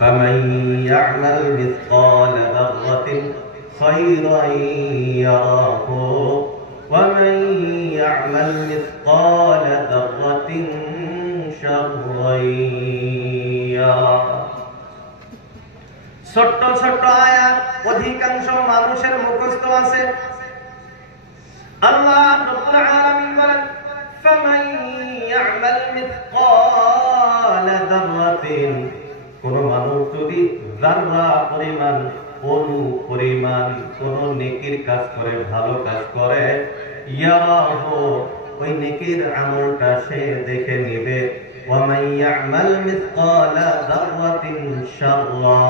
فمن يعمل مثقال ذرة خيرا يره ومن يعمل مثقال ذرة شرا يره। ছোট্ট ছোট্ট আয়াত অধিকাংশ মানুষের মুখস্থ আছে। আল্লাহ রাব্বুল আলামিন বলেন ফামান ইয়ামাল মিসকালা যাররাতিন, কোন মানুষ যদি যাররা পরিমাণ অনু পরিমাণ কোন নেকির কাজ করে, ভালো কাজ করে, ইয়ারাহু, ওই নেকির আমলটা সে দেখে নেবে। ওয়া মান ইয়ামাল মিসকালা যাররাতিন শাররা,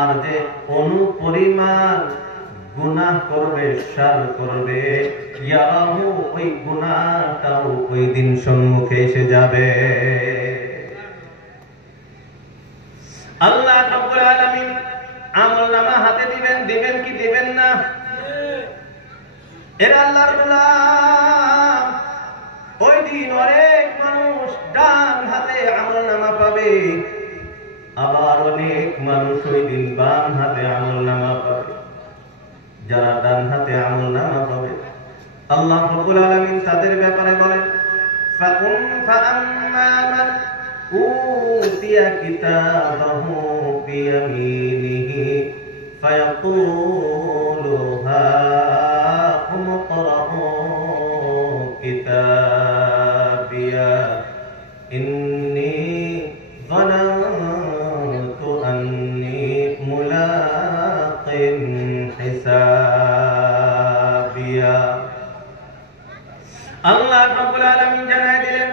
আর যে অনু পরিমাণ গুনাহ করবে, শার করবে, ইয়ারাহু, ওই গুনাহটাও ওই দিন সম্মুখে এসে যাবে। আল্লাহ রাব্বুল আলামিন আমলনামা হাতে দিবেন, দিবেন কি দিবেন না? এরা আল্লাহর গোলাম, ওই দিন অনেক মানুষ ডান হাতে আমলনামা পাবে, আবার অনেক মানুষ ওই দিন বাম হাতে আমলনামা পাবে। যারা ডান হাতে আমলনামা পাবে, আল্লাহ রাব্বুল আলামিন তাদের ব্যাপারে বলেন ফাআম্মা মান উতিয়া কিতাবাহু বিয়ামিনিহি ফায়াকুলু হাউম ইকরাউ কিতাবিয়া ইন্নী যানানতু আন্নী মুলাকিন হিসাবিয়া। আল্লাহ রাব্বুল আলামিন জানায় দিলেন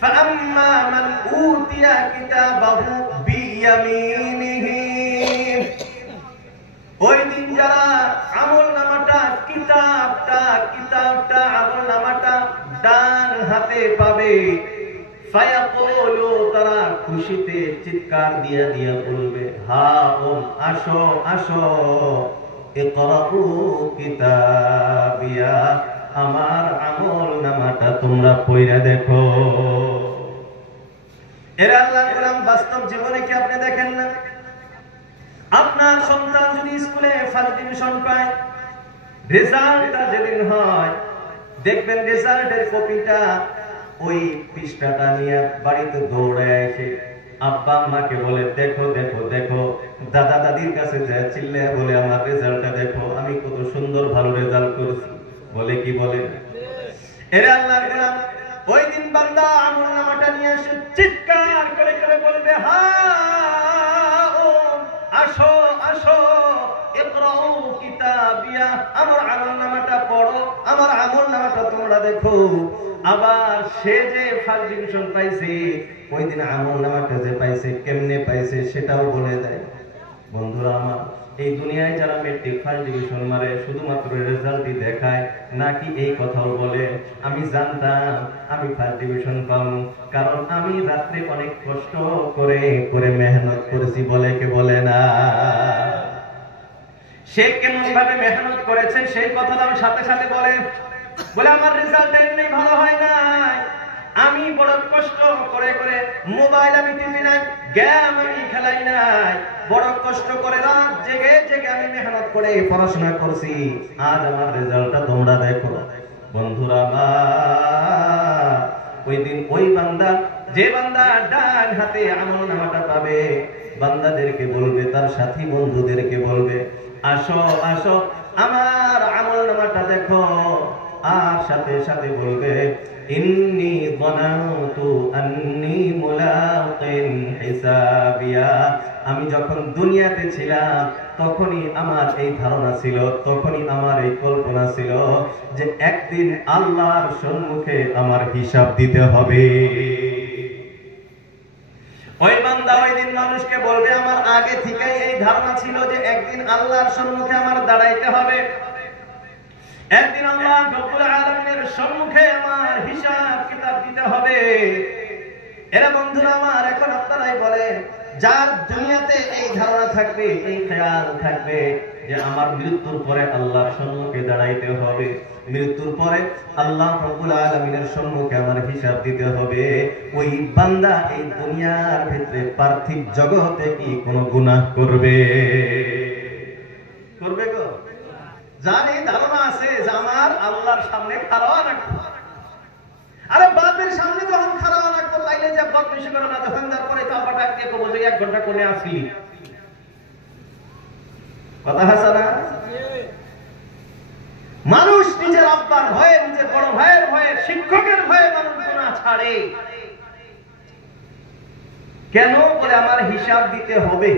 ফাআম্মা মান উতিয়া কিতাবাহু বিয়ামিনিহি, ওই দিন যারা আমলনামাটা কিতাবটা আমলনামাটা ডান হাতে পাবে, ফায়াকুলু, তারা খুশিতে চিৎকার দিয়া দিয়া বলবে হাউম, আসো আসো, ইকরাউ কিতাবিয়া, আমার আমলনামাটা তোমরা পড়ে দেখো। এরা আল্লাহর গোলাম, বাস্তব জীবনে কি আপনি দেখেন না? আপনার সন্তান যদি স্কুলে ফার্স্ট ডিভিশন পায়, রেজাল্টটা যেদিন হয়, দেখবেন রেজাল্টের কপিটা ওই পৃষ্ঠাটা নিয়ে বাড়িতে দৌড়ায় এসে আব্বা আম্মাকে বলে দেখো দেখো দেখো, দাদা দাদির কাছে যায় চিল্লায় বলে আমার রেজাল্টটা দেখো, আমি কত সুন্দর ভালো রেজাল্ট করেছি, বলে কি বলে? এরা আল্লাহর গোলাম, ওই দিন বান্দা আমলনামাটা নিয়ে এসে চিৎকার করে করে বলবে হাউম, আসো আসো, ইকরাউ কিতাবিয়া, আমার আমলনামাটা পড়ো, আমার আমলনামাটা তোমরা দেখো। আবার সে যে ফার্স্ট ডিভিশন পাইছে, ওই দিন আমলনামাটা যে পাইছে, কেমনে পাইছে সেটাও বলে দেয়। বন্ধুরা আমার, এই দুনিয়ায় যারা মেট্রিক ফার্স্ট ডিভিশন মারে, শুধুমাত্র রেজাল্টই দেখায়, নাকি এই কথাও বলে আমি জানতাম আমি ফার্স্ট ডিভিশন পাবো, কারণ আমি রাত্রে অনেক কষ্ট করে করে মেহনত করেছি, বলে কে বলে না? সে কেমন ভাবে মেহনত করেছে সেই কথাটা সাথে সাথে বলে আমার রেজাল্ট এমনি ভালো হয় না, আমি বড় কষ্ট করে করে, মোবাইল আমি টিপি নাই, গেম আমি খেলাই নাই, বড় কষ্ট করে রাত জেগে জেগে আমি মেহনত করে পড়াশোনা করছি, আজ আমার রেজাল্টটা তোমরা দেখো। বন্ধুরা আমার, ওই দিন ওই বান্দা, যে বান্দা ডান হাতে আমলনামাটা পাবে, বান্দাদেরকে বলবে, তার সাথী বন্ধুদেরকে বলবে আসো আসো, আমার আমলনামাটা দেখো। আর সাথে সাথে বলবে ইন্নী যানানতু আন্নী মুলাকিন হিসাবিয়া, আমি যখন দুনিয়াতে ছিলাম তখনই আমার এই ধারণা ছিল, তখনই আমার এই কল্পনা ছিল যে একদিন আল্লাহর সম্মুখে আমার হিসাব দিতে হবে। ওই বান্দা ওই দিন মানুষকে বলবে আমার আগে থেকেই এই ধারণা ছিল যে একদিন আল্লাহর সম্মুখে আমার দাঁড়াইতে হবে, একদিন আল্লাহ রব্বুল আলামিনের সম্মুখে আমার হিসাব কিতাব দিতে হবে। এরা বন্ধুরা আমার, এখন আপনারাই বলেন যার দুনিয়াতে এই ধারণা থাকবে, এই খেয়াল থাকবে যে আমার মৃত্যুর পরে আল্লাহর সম্মুখে দাঁড়াইতে হবে, মৃত্যুর পরে আল্লাহ রাব্বুল আলামিনের সম্মুখে আমার হিসাব দিতে হবে, ওই বান্দা এই দুনিয়ার ভিতরে পার্থিব জগতে কি কোনো গুনাহ করবে? করবে গো? যার এই ধারণা আছে যে আমার আল্লাহর সামনে খাড়া রাখবো, আরে বাপের সামনে যখন খাড়া রাখবো তাইলে যে বদমাইশি করে না, যখন তারপরে তো আবার ডাক দিয়ে কবো যে 1 ঘন্টা কোনে আসলি, কথা আছে না? মানুষ নিজের আব্বার ভয়ে, নিজের বড় ভাইয়ের ভয়ে, শিক্ষকের ভয়ে মানুষ গুনাহ ছাড়ে। কেন? বলে আমার হিসাব দিতে হবে।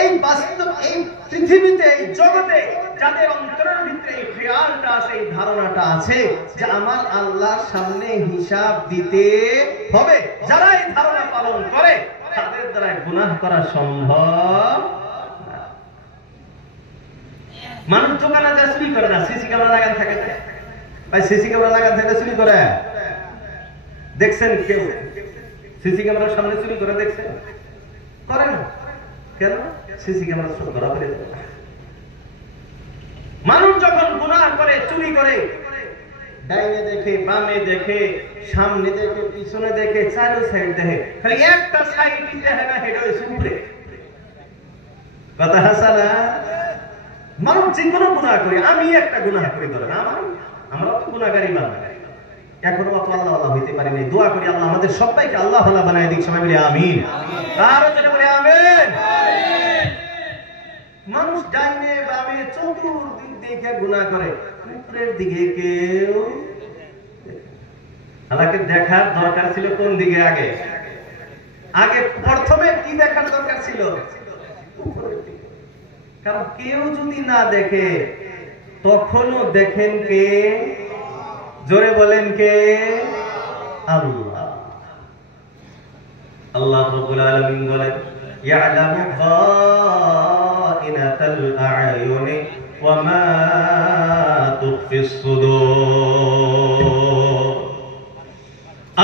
এই বাস্তব, এই পৃথিবীতে, এই জগতে যাদের অন্তরের ভিতরে এই খেয়ালটা আছে, এই ধারণাটা আছে যে আমার আল্লাহর সামনে হিসাব দিতে হবে, যারা এই ধারণা পালন করে তাদের দ্বারা গুনাহ করা সম্ভব। মানুষ দোকানে যা চুরি করে না, সিসি ক্যামেরা লাগানো থাকে ভাই, সিসি ক্যামেরা লাগানো থাকে চুরি করে দেখছেন? কেউ সিসি ক্যামেরার সামনে চুরি করে দেখছেন? করে না। কেন? সিসি ক্যামেরা সব ধরা পড়ে যায়। মানুষ যখন গুনাহ করে, চুরি করে, ডাইনে দেখে, বামে দেখে, সামনে দেখে, পিছনে দেখে, চারো সাইড দেখে, খালি একটা সাইড দেখে না, হেড হয়ে উপরে, কথা আছে না? মানুষ যে কোনো গুনাহ করে, আমি একটা গুনাহ করি ধরেন, আমরা তো গুনাহগারী বান্দা, এখনো অত আল্লাহ আল্লাহ হইতে পারি নাই। দোয়া করি আল্লাহ আমাদের সবাইকে আল্লাহ আল্লাহ বানায় দিক। সবাই বলি আমিন। আরো জোরে বলি আমিন। মানুষ ডাইনে বামে চতুর্দিক দেখে গুনাহ করে, উপরের দিকে কেউ, আল্লাহকে দেখার দরকার ছিল কোন দিকে? আগে আগে প্রথমে কি দেখার দরকার ছিল? উপরের দিকে। কারণ কেউ যদি না দেখে তখনও দেখেন কে? জোরে বলেন কে? আল্লাহ। আল্লাহ রাব্বুল আলামিন বলেন ইয়ালামু খাইনাতাল আ'য়ুনি ওয়া মা তুখফিস সুদূর।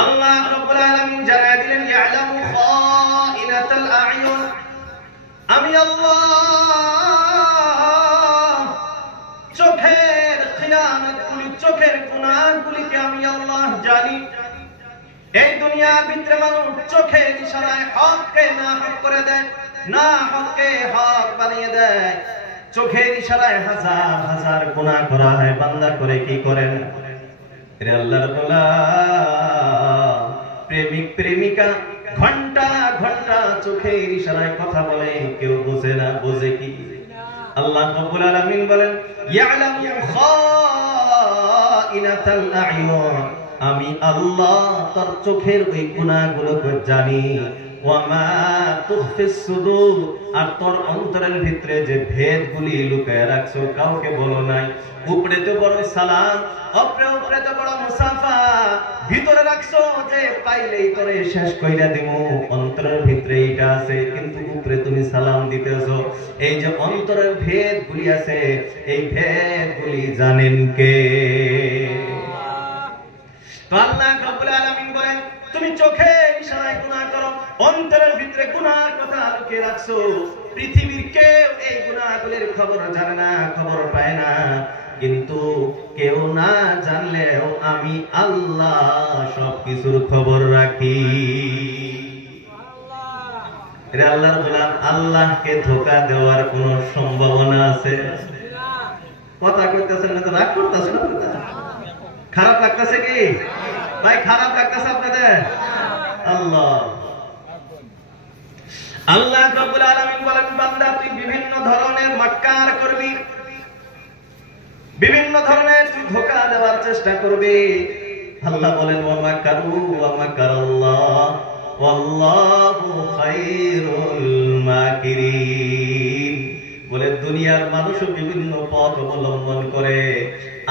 আল্লাহ রাব্বুল আলামিন জানায় দিলেন ইয়ালামু খাইনাতাল আ'য়ুন, আমি আল্লাহ চোখের খিয়ানতগুলি, চোখের গুনাহগুলিকে আমি আল্লাহ জানি। এই দুনিয়ার ভিতরে মানুষ চোখের ইশারায় হককে না হক করে দেয়, না হককে হক বানিয়ে দেয়। চোখের ইশারায় হাজার হাজার গুনাহ করা হয়, বান্দা করে কি করেন? রে আল্লাহর গোলাম, প্রেমিক প্রেমিকা ঘন্টা ঘন্টা চোখের ইশারায় কথা বলে, কেউ বোঝে না। বোঝে কি? আল্লাহ রাব্বুল আলামিন বলেন ইয়ালামু খাইনাতাল আ'য়ুন, আমি আল্লাহ তোর চোখের ওই গুনাহগুলোকে জানি। ওয়া মা তুখফিস সুদূর, আর তোর অন্তরের ভিতরে যে ভেদগুলি লুকায় রাখছো কাউকে বলো নাই। উপরে তো বড় সালাম, উপরে তো বড় মুসাফা, ভিতরে রাখছো যে পাইলেই তোরে শেষ কইরা দিমু, অন্তরের ভিতরে এটা আছে, কিন্তু উপরে তুমি সালাম দিতেছো। এই যে অন্তরের ভেদগুলি আছে, এই ভেদগুলি জানেন কে? তো আল্লাহ রাব্বুল আলামিন বলেন তুমি চোখে ইশারায় গুনাহ করো, অন্তরের ভিতরে গুনাহর কথা লুকিয়ে রাখছো। পৃথিবীর কেউ এই গুনাহগুলির খবর জানে না, খবর পায় না, কিন্তু কেউ না জানলেও আমি আল্লাহ সবকিছুর খবর রাখি। আল্লাহর গোলাম, আল্লাহকে ধোঁকা দেওয়ার কোন সম্ভাবনা আছে? কথা কইতেছেন না তো রাগ করতেছেন? খারাপ লাগতেছে কি ভাই? খারাপ লাগতেছে আপনাদের? আল্লাহ আল্লাহ রাব্বুল আলামিন বলেন বান্দা তুই বিভিন্ন ধরনের মাক্কার করবি, বিভিন্ন ধরনের তুই ধোঁকা দেওয়ার চেষ্টা করবি। আল্লাহ বলেন ওয়া মাকারু ওয়া মাকারাল্লাহ ওয়াল্লাহু খায়রুল মাকিরিন। বলে দুনিয়ার মানুষও বিভিন্ন পথ অবলম্বন করে,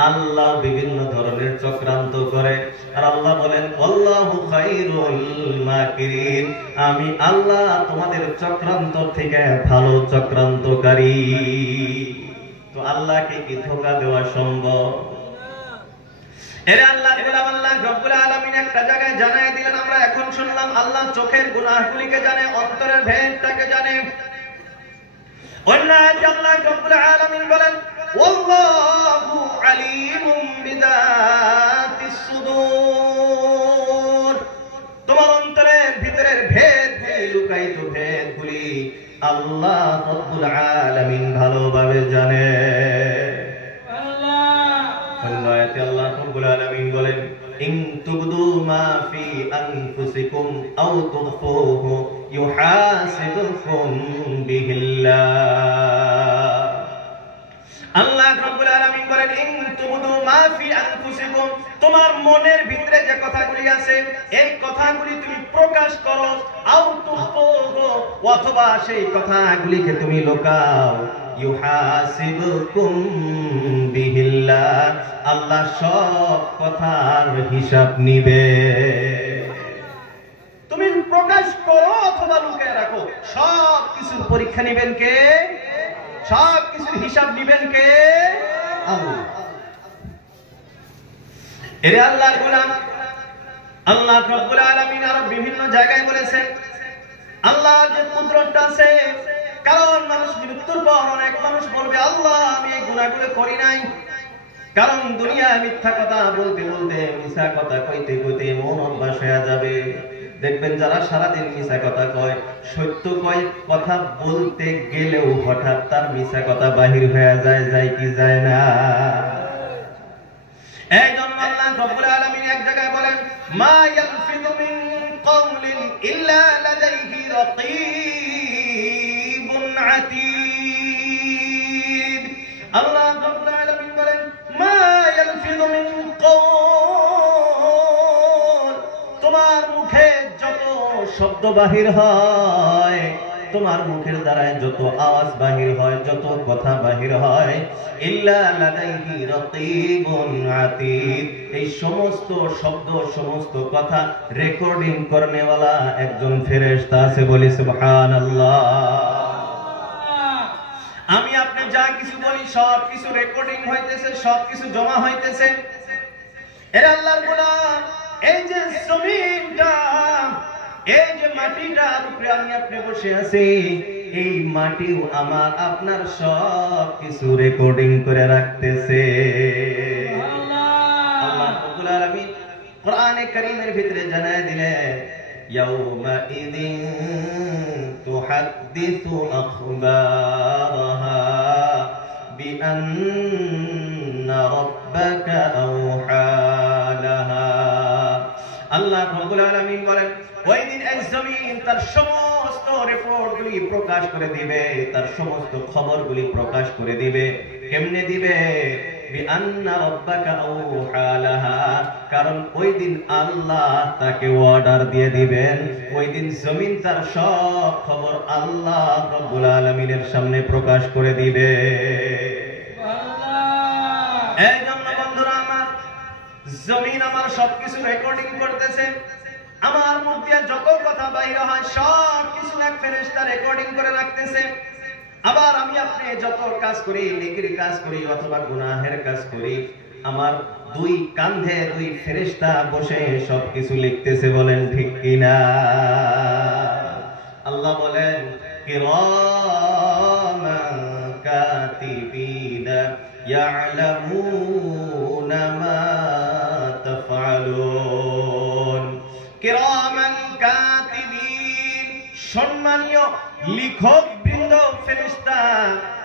আল্লাহ বিভিন্ন ধরনের চক্রান্ত করে। আর আল্লাহ বলেন আল্লাহু খায়রুল মাকিরিন, আমি আল্লাহ তোমাদের চক্রান্ত থেকে ভালো চক্রান্তকারী। তো আল্লাহকে কি ধোঁকা দেওয়া সম্ভব? এরে আল্লাহর গোলাম, আল্লাহ রব্বুল আলামিন একটা জায়গায় জানায় দিলেন, আমরা এখন শুনলাম আল্লাহ চোখের গুনাহগুলিকে জানে, অন্তরের ভেদটাকে জানে। অন্য আয়াতে আল্লাহ রব্বুল আলামিন বলেন, ওয়াল্লাহু আলিমুম বিযাতিস সুদূর। তোমার অন্তরের ভিতরের ভেদগুলি, লুকায়িত ভেদগুলি আল্লাহ রব্বুল আলামিন ভালোভাবে জানে। আল্লাহ রাব্বুল আলামিন বলেন, ইন তুবদু মা ফি আনফুসিকুম আও তুখফুহু ইউহাসিবুকুম বিহিল্লাহ। আল্লাহ রাব্বুল আলামিন বলেন, ইন তুবদু মা ফি আনফুসিকুম, তোমার মনের ভিতরে যে কথাগুলি আছে এই কথাগুলি তুমি প্রকাশ করো, আও তুখফুহু, অথবা সেই কথাগুলিকে তুমি লুকাও, ইউহাসিবুকুম বিহিল্লাহ, আল্লাহ সব কথার হিসাব নিবে। তুমি প্রকাশ করো অথবা লুকিয়ে রাখো, সব কিছুর পরীক্ষা নেবেন কে? সব কিছুর হিসাব নিবেন কে? আল্লাহ। এরে আল্লাহর গোলাম, আল্লাহ রাব্বুল আলামিন আরো বিভিন্ন জায়গায় বলেছেন আল্লাহর যে কুদরতটা আছে। কারণ মানুষ মৃত্যুর পর অনেক মানুষ বলবে, আল্লাহ আমি এই গুনাহগুলো করি নাই। কারণ দুনিয়ায় মিথ্যা কথা বলতে বলতে, মিথ্যা কথা কইতে কইতে মন অভ্যাস হয়ে যাবে। দেখবেন যারা সারাদিন মিথ্যা কথা কয়, সত্য কয় কথা বলতে গেলেও হঠাৎ তার মিথ্যা কথা বাহির হয়ে যায়, যায় কি যায় না? এই জন্য আল্লাহ রাব্বুল আলামিন এক জায়গায় বলেন, মা ইয়ালফিযু মিন কওলিন ইল্লা লাদাইহি রাকীবুন আতীদ। আল্লাহ রাব্বুল আলামিন বলেন, মা ইয়ালফিযু মিন কওল, তোমার মুখে যত শব্দ বাহির হয়, তোমার মুখের দ্বারা যত আওয়াজ বাহির হয়, যত কথা বাহির হয়, ইল্লা লাদাইহি রাকীবুন আতীদ, এই সমস্ত শব্দ, সমস্ত কথা রেকর্ডিং করনেওয়ালা একজন ফেরেশতা আছে। বলি সুবহানাল্লাহ। আমি আপনি যা কিছু বলি সব কিছু রেকর্ডিং হইতেছে, সব কিছু জমা হইতেছে। এর আল্লাহর গোলাম, এই যে জমিনটা, এই যে মাটিটার উপরে আমি আপনি বসে আছি, এই মাটিও আমার আপনার সব কিছু রেকর্ডিং করে রাখতেছে। আল্লাহ রাব্বুল আলামিন কোরআনে কারীমের ভিতরে জানায় দিলেন, ইয়াউমা ইযিন তুহাদ্দিসু আখবারাহা বিআন্না রাব্বাকা আওহা লাহা। আল্লাহ রাব্বুল আলামিন বলেন, ওই দিন এই জমিন তার সমস্ত রিপোর্টগুলি প্রকাশ করে দিবে, তার সমস্ত খবরগুলি প্রকাশ করে দিবে। কেমনে দিবে? বিআন্না রাব্বাকা আওহা লাহা, কারণ ওই দিন আল্লাহ তাকে অর্ডার দিয়ে দিবেন। ওই দিন জমিন তার সব খবর আল্লাহ রাব্বুল আলামিনের সামনে প্রকাশ করে দিবে। এই জন্য বন্ধুরা আমার, জমিন আমার সবকিছু রেকর্ডিং করতেছে। আমার মুখ দিয়ে যত কথা বাইরে হয় সব কিছু এক ফেরেশতা রেকর্ডিং করে রাখতেছে। আবার আমি আপনি যত কাজ করি, নেকির কাজ করি অথবা গুনাহের কাজ করি, আমার দুই কাঁধে দুই ফেরেশতা বসে সবকিছু লিখতেছে। বলেন ঠিক কিনা? আল্লাহ বলেন, কিরামান কাতিবিনা ইয়ালামুনা মা তাফআলুন। কিরামান কাতিবিন, সম্মানীয় লিখক বৃন্দ ফেরেশতা,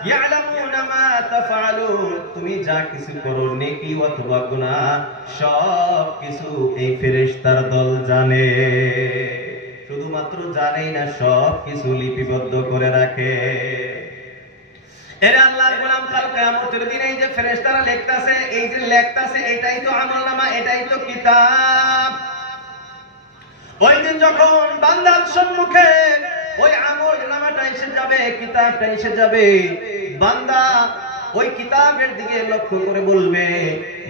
ইয়ালামুনা মা তাফআলুন, তুমি যা কিছু করো নেকি অথবা গুনাহ সব কিছু এই ফেরেশতার দল জানে। শুধুমাত্র জানেই না, সব কিছু লিপিবদ্ধ করে রাখে। এরা আল্লাহর গোলাম, কাল কিয়ামতের দিন এই যে ফেরেশতারা লিখতাছে, এই যে লেখতাছে, এটাই তো আমলনামা, এটাই তো কিতাব। ওই দিন যখন বান্দার সম্মুখে ওই আমলনামাটা এসে যাবে, কিতাবটা এসে যাবে, বান্দা ওই কিতাবের দিকে লক্ষ্য করে বলবে,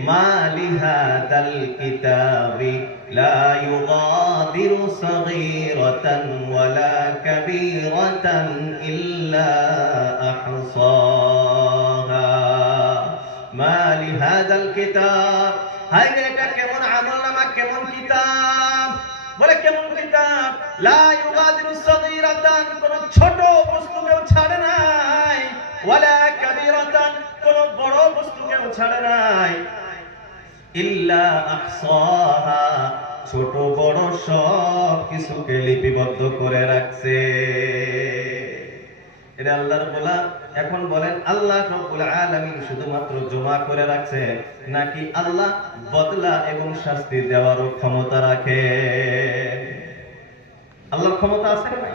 মালি হাদাল কিতাবি লা ইউগাদিরু সাগীরাতান ওয়ালা কাবীরাতান ইল্লা আহসাহা। মালি হাদাল কিতাব, হায় রে এটা কেমন আমলনামা, কেমন কিতাব। বলে কেমন কিতাব? লা ইউগাদিরু সাগীরাতান, কোন ছোট বস্তুকেও ছাড়ে নাই, ওয়ালা কাবীরাতান, কোন বড় বস্তুকেও ছাড়ে নাই, ইল্লা আহসাহা, ছোট বড় সব কিছুকে লিপিবদ্ধ করে রাখছে। এটা আল্লাহর বলা। এখন বলেন আল্লাহ রব্বুল আলামিন শুধুমাত্র জমা করে রাখছে, নাকি আল্লাহ বদলা এবং শাস্তি দেওয়ারও ক্ষমতা রাখে? আল্লাহর ক্ষমতা আছে না?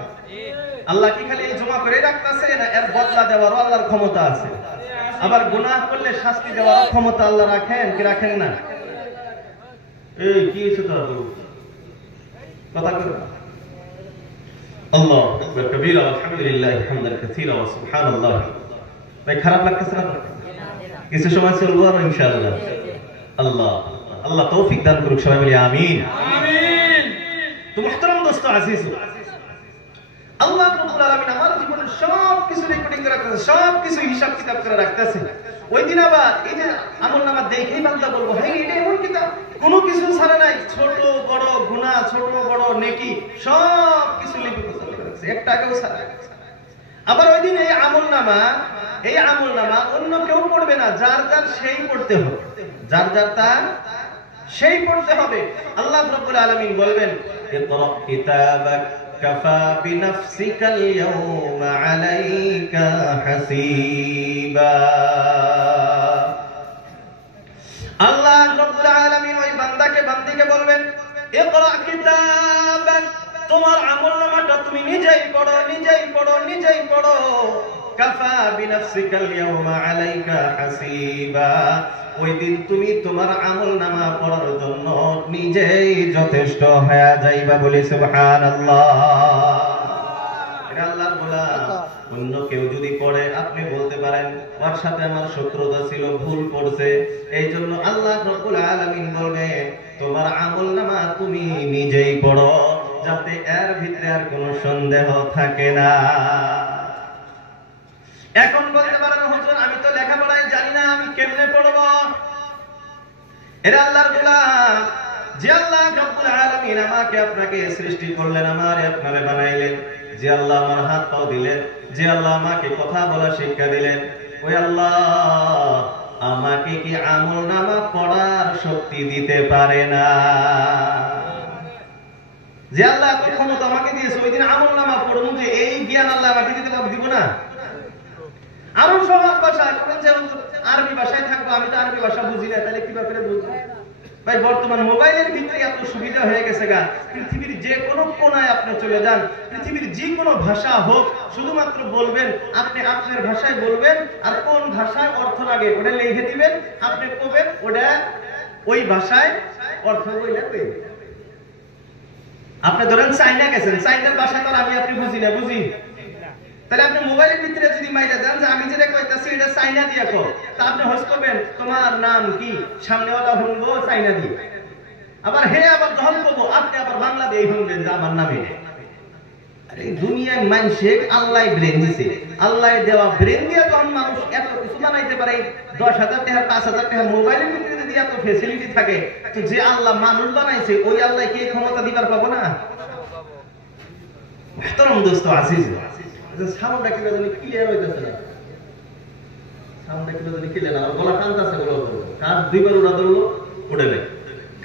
আল্লাহ কি খালি জমা করে রাখতেছে, না এর বদলা দেওয়ারও আল্লাহর ক্ষমতা আছে? আবার গুনাহ করলে শাস্তি দেওয়ারও ক্ষমতা আল্লাহ রাখেন কি রাখেন না? এই কি হইছে তো কথা কর। আল্লাহু আকবার কবীরা আলহামদুলিল্লাহ হামদান কাসীরা ওয়া সুবহানাল্লাহ। ভাই খারাপ লাগতেছে না? কিছু সময় চলবো আর ইনশাআল্লাহ। আল্লাহ আল্লাহ তৌফিক দান করুক, সবাই বলি আমিন আমিন। তো মুহতারাম দোস্ত আজিজ, আল্লাহ রাব্বুল আলামিন আমার জীবনের সব কিছু রেকর্ডিং করে রাখতেছে, সব কিছু হিসাব কিতাব করে রাখতেছে। ওই দিন আবার এই যে আমলনামা দেখেই বান্দা বলবো, হ্যাঁ এটা এমন কিতাব, কোনো কিছু ছাড়া নাই, ছোট বড় গুনাহ, ছোট বড় নেকি সব কিছু লিপিবদ্ধ করে রাখছে, একটাকেও ছাড়া। আবার ওই দিন এই আমলনামা অন্য কেউ পড়বে না, যার যার সেই পড়তে হবে, যার যার তার সেই পড়তে হবে। আল্লাহ রাব্বুল আলামিন বলবেন, ইকরা কিতাবাক কাফা বিনাফসিকাল ইয়াওমা আলাইকা হাসিবা। আল্লাহ রাব্বুল আলামিন ওই বান্দিকে বলবেন, ইকরা কিতাবাক, তোমার আমলনামাটা তুমি নিজেই পড়ো। কাফা বিনাফসিকাল ইয়াওমা আলাইকা হাসিবা, ওই দিন তুমি তোমার আমলনামা পড়ার জন্য নিজেই যথেষ্ট হয়ে যাইবা। বলি সুবহানাল্লাহ। এটা আল্লাহর বলা। অন্য কেউ যদি পড়ে আপনি বলতে পারেন ওর সাথে আমার শত্রুতা ছিল, ভুল করছে, এই জন্য আল্লাহ রাব্বুল আলামিন বলবে তোমার আমলনামা তুমি নিজেই পড়ো, যাতে এর ভিতরে আর কোনো সন্দেহ থাকে না। এখন বলতে পারেন হুজুর আমি তো লেখাপড়ায় জানি না, আমি কেমনে পড়ব? এরা আল্লাহর গোলাম। যে আল্লাহ রাব্বুল আলামিন আমাকে আপনাকে সৃষ্টি করলেন, আমারে আপনারে বানাইলেন, যে আল্লাহ আমার হাত পাও দিলেন, যে আল্লাহ আমাকে কথা বলা শিক্ষা দিলেন, ওই আল্লাহ আমাকে কি আমলনামা পড়ার শক্তি দিতে পারে না? যে আল্লাহ ক্ষমতা আমাকে দিয়েছে, ওই দিন আমলনামা পড়বো, যে এই জ্ঞান আল্লাহ আমাকে দিতে দিব না? আরো সহজ ভাষায় আরবি ভাষায় থাকবো, আমি তো আরবি ভাষা বুঝি না, তাহলে কিভাবে বুঝবো? ভাই বর্তমান মোবাইলের ভিতরে এত সুবিধা হয়ে গেছে গা, পৃথিবীর যে কোনো কোনায় আপনি চলে যান, পৃথিবীর যে কোনো ভাষা হোক, শুধুমাত্র বলবেন, আপনি আপনার ভাষায় বলবেন, আর কোন ভাষায় অর্থ লাগে ওটা লিখে দিবেন, আপনি কবেন, ওটা ওই ভাষায় অর্থ বলবে। আপনি ধরেন চাইনা গেছেন, চাইনার ভাষা তো আমি আপনি বুঝি না, তাহলে আপনি মোবাইলের ভিতরে যদি মাইরা দেন যে আমি যেটা কইতাছি এটা চাইনা দিয়ে কো, তা আপনি হোস করবেন তোমার নাম কি, সামনেওয়ালা শুনবো চাইনা দিয়ে, আবার হে আবার যখন করবো আপনি আবার বাংলা দিয়ে শুনবেন যে আমার নামে। আরে দুনিয়ায় মানুষে আল্লাহ ব্রেন দিছে, আল্লাহ দেওয়া ব্রেন দিয়ে যখন মানুষ এত কিছু বানাইতে পারে, 10,000 টাকা 5,000 টাকা মোবাইলের ভিতরে যদি এত ফ্যাসিলিটি থাকে, তো যে আল্লাহ মানুষ বানাইছে ওই আল্লাহ কি ক্ষমতা দিবার পাবো না? মুহতারাম দোস্ত আজিজ, সাউন্ডটা কি জানি ক্লিয়ার হইতেছে না, সাউন্ডটা কি জানি ক্লিয়ার না, গলা টানতেছে, গলা কাজ দুইবার উড়া ধরলো উঠে নেই,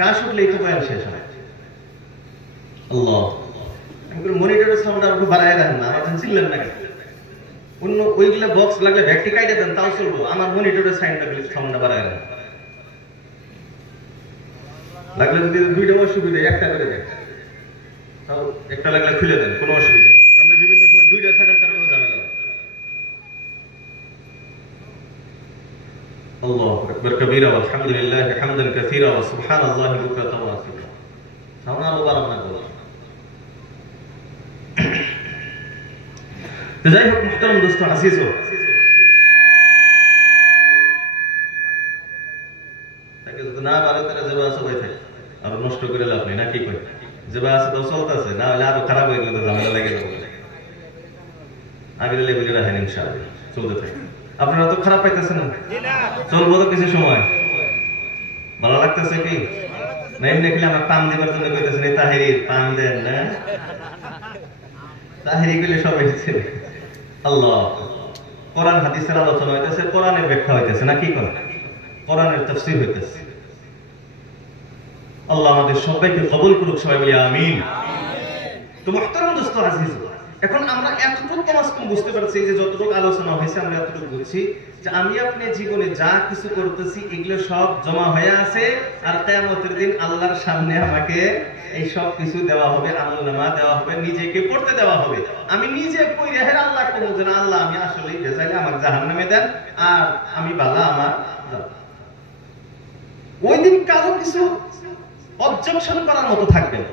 কাজ উঠলে একটু পায় শেষ হয়। আল্লাহ মনিটরের সাউন্ড আপনি বাড়ায় রাখেন না, আমার চিনলেন না কেন? অন্য ওইগুলা বক্স লাগলে ব্যাটারি কাটে দেন তাও চলবো, আমার মনিটরের সাউন্ডটা বাড়ায় রাখেন, লাগলে যদি দুইটা অসুবিধা একটা করে দেন, তাও একটা লাগলে খুলে দেন, কোনো অসুবিধা নেই। আমরা বিভিন্ন সময় দুইটা থাকার কারণে ঝামেলা। আল্লাহু আকবার কবীরা আলহামদুলিল্লাহ হামদান কাসীরা ওয়া সুবহানাল্লাহি বুকরাতান ওয়া আসীলা। সাউন্ড আরো বাড়ানো না। তো যাই হোক মুহতারাম দোস্ত আজিজ, তাকে যদি না পারে তারা যেবা সবাই থাকে, আর নষ্ট করে লাভ নেই, না কি কই? যেবা আছে তো চলতেছে, না হলে আরো খারাপ হয়ে গেলে তো ঝামেলা লেগে যাবে। আগে লেগে রাখেন ইনশাআল্লাহ, চলতে থাকে। আপনারা তো খারাপ পাইতেছেন না? চলবো তো কিছু সময়, ভালো লাগতেছে কি? না এমনি খেলে আমার পাম দেবার জন্য কইতেছেন এই তাহেরির পাম দেন না, তাহেরি গুলো সব এসেছে। আল্লাহ, কোরআন হাদিসের আলোচনা হইতেছে, কোরআনের ব্যাখ্যা হইতেছে, না কি করে কোরআনের তাফসীর হইতেছে। আল্লাহ আমাদের সবাইকে কবুল করুক, সবাই বলি আমিন। তো মুহতারাম দোস্ত আজিজ, এখন আমরা এতটুকু কমাস কম বুঝতে পারছি যে যতটুকু আলোচনা হয়েছে আমরা এতটুকু বুঝছি যে আমি আপনি জীবনে যা কিছু করতেছি এগুলো সব জমা হয়ে আছে, আর কিয়ামতের দিন আল্লাহর সামনে আমাকে এই সব কিছু দেওয়া হবে, আমলনামা দেওয়া হবে, নিজেকে পড়তে দেওয়া হবে। আমি নিজে পড়ে হের আল্লাহ করব যে আল্লাহ আমি আসলেই বেজাইলে আমার জাহান্নামে দেন, আর আমি বালা আমার দাও। ওই দিন কারো কিছু অবজেকশন করার মতো থাকবে না,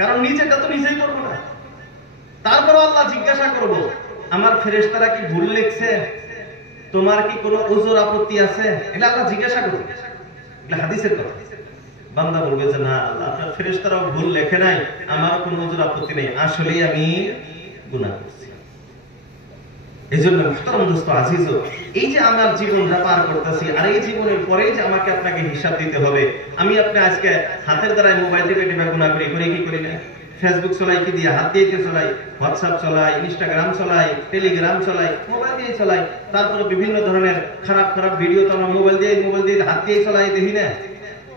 কারণ নিজেটা তো নিজেই করবো না। তারপর আল্লাহ জিজ্ঞাসা করবো, আমার ফেরেশতারা কি ভুল লিখছে, তোমার কি কোনো ওজর আপত্তি আছে, এটা আল্লাহ জিজ্ঞাসা করবে। এটা হাদিসের কথা। বান্দা বলবে যে না আল্লাহ, আপনার ফেরেশতারাও ভুল লেখে নাই, আমার কোনো ওজর আপত্তি নেই, আসলেই আমি গুনাহ করছি। এজন্য মুহতারাম দোস্ত আজিজ, এই যে আমার জীবনটা পার করতেছি, আর এই জীবনের পরেই যে আমাকে আপনাকে হিসাব দিতে হবে। আমি আপনি আজকে হাতের দ্বারাই মোবাইল টিপে টিপে গুনাহ করি, করে কি করি না? ফেসবুক চলাই কি দিয়ে? হাত দিয়ে চলাই, হোয়াটসঅ্যাপ চলাই, ইনস্টাগ্রাম চলাই, টেলিগ্রাম চলাই, মোবাইল দিয়ে চলাই। তারপরে বিভিন্ন ধরনের খারাপ খারাপ ভিডিও তো আমরা মোবাইল দিয়ে হাত দিয়ে চলাই, দেখি না?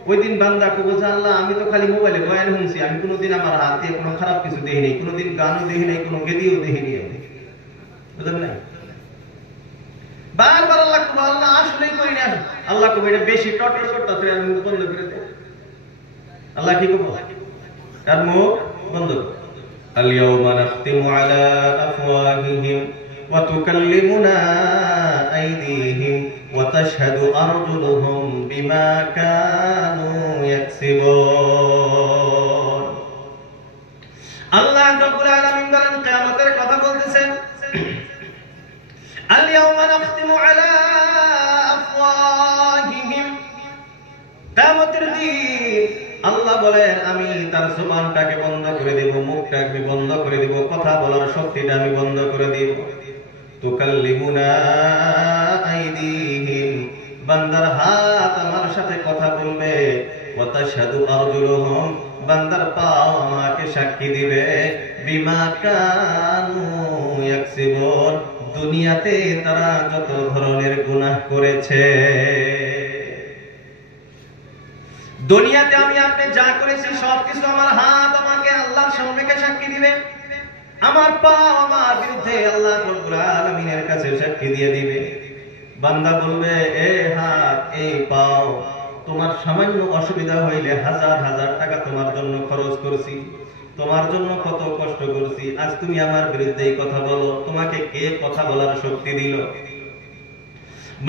ওই দিন বান্দা কবো যে আল্লাহ, আমি তো খালি মোবাইলে বয়ান শুনছি, আমি কোনোদিন আমার হাত দিয়ে কোনো খারাপ কিছু দেখি নাই, কোনোদিন গানও দেখি নাই, কোনো গেদিও দেখিনি। বুঝলেন না? বারবার আল্লাহ কবো, আল্লাহ আসলেই করি না। আল্লাহ কবো এটা বেশি টটর করতেছে, আর মুখ বন্ধ করে দে। আল্লাহ কি কবো? তার মুখ বন্ধ করো। আল-ইয়াওমা নাখতিমু আলা আফওয়াহিহিম ওয়া তুকাল্লিমুনা আইদিহিম ওয়া তাশহাদু আরজুলুহুম বিমা কানু ইয়াকসিবুন। আল্লাহ রাব্বুল আলামিন বলেন, কিয়ামতের কথা বলতেছেন, আল-ইয়াওমা নাখতিমু আলা আফওয়াহিহিম। কিয়ামতের দিন আল্লাহ বলেন, আমি তার জবানটাকে বন্ধ করে দেব, মুখটাকে বন্ধ করে দেব, কথা বলার শক্তিটা আমি বন্ধ করে দেব। তুকাল্লিমুনা আইদিহিম, বান্দার হাত আমার সাথে কথা বলবে। ওয়া তাশহাদু আরজুলুহুম, বান্দার পা আমাকে সাক্ষী দিবে। বিমা কানু ইয়াকসিবুন, দুনিয়াতে তারা যত ধরনের গুনাহ করেছে। দুনিয়াতে আমি আপনি যা করেছি সবকিছু আমার হাত আমাকে আল্লাহর সামনে সাক্ষী দিবে, আমার পা আমার বিরুদ্ধে আল্লাহ রাব্বুল আলামিনের কাছে সাক্ষী দিয়ে দিবে। বান্দা বলবে, এ হাত, এই পাও, তোমার সামান্য অসুবিধা হইলে হাজার হাজার টাকা তোমার জন্য খরচ করছি, তোমার জন্য কত কষ্ট করছি, আজ তুমি আমার বিরুদ্ধে কথা বলো, তোমাকে কে কথা বলার শক্তি দিল?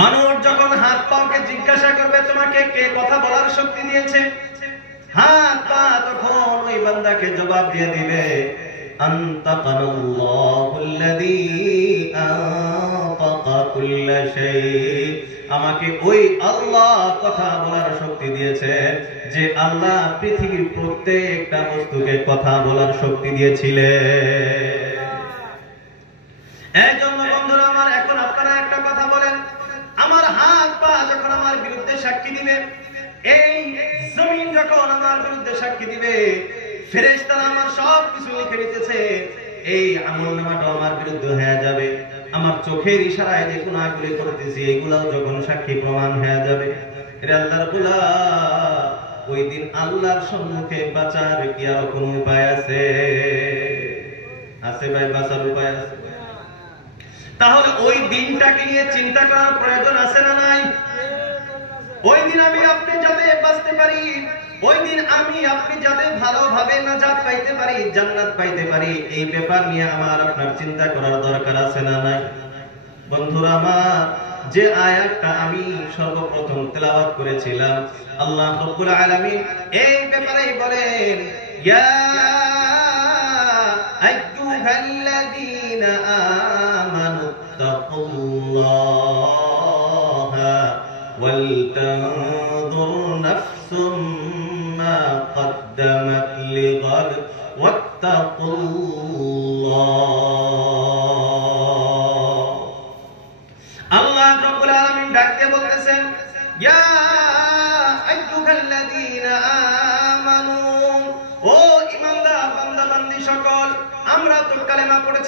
মানুষ যখন হাত পাকে জিজ্ঞাসা করবে তোমাকে কে কথা বলার শক্তি দিয়েছে, হাত পা তখন ওই বান্দাকে জবাব দিয়ে দিবে, আনতাকানাল্লাহুল্লাযী আনতাকা কুল্লা শাই, আমাকে ওই আল্লাহ কথা বলার শক্তি দিয়েছে, যে আল্লাহ পৃথিবীর প্রত্যেকটা বস্তুকে কথা বলার শক্তি দিয়েছিলেন। এইজন্য বন্ধুরা আমার, এখন আপনারা একটা কথা বলেন, আমার হাত পা যখন আমার বিরুদ্ধে সাক্ষী দিবে, এই জমিন যখন আমার বিরুদ্ধে সাক্ষী দিবে, ফেরেশতারা আমার সব কিছু লিখে নিতেছে, এই আমলনামাটা আমার বিরুদ্ধে হয়ে যাবে, আমার চোখের ইশারায় যে গুনাহগুলি করতেছি এগুলাও যখন সাক্ষী প্রমাণ হয়ে যাবে, এর আল্লাহর বুলা, ওই দিন আল্লাহর সম্মুখে বাঁচার কি আর কোনো উপায় আছে? আছে ভাই, বাঁচার উপায় আছে? তাহলে ওই দিনটাকে নিয়ে চিন্তা করার প্রয়োজন আছে না নাই? ওই দিন আমি আপনি যাতে বাঁচতে পারি, ওই দিন আমি আপনি যাতে ভালোভাবে নাজাত পাইতে পারি, জান্নাত পাইতে পারি, এই ব্যাপার নিয়ে আমার আপনার চিন্তা করার দরকার আছে না নাই? বন্ধুরা আমার, যে আয়াতটা আমি সর্বপ্রথম তেলাওয়াত করেছিলাম, আল্লাহ রাব্বুল আলামিন এই ব্যাপারেই বলেন, ইয়া আইয়ুহাল্লাযীনা আমানু তাকুল্লাহা ওয়াল তানজুর নাফসুম মা কদ্দামাত লিগাদ ওয়াত্তাকুল্লাহ। আল্লাহ রাব্বুল আলামিন ডাকতে বলতেছেন, ইয়া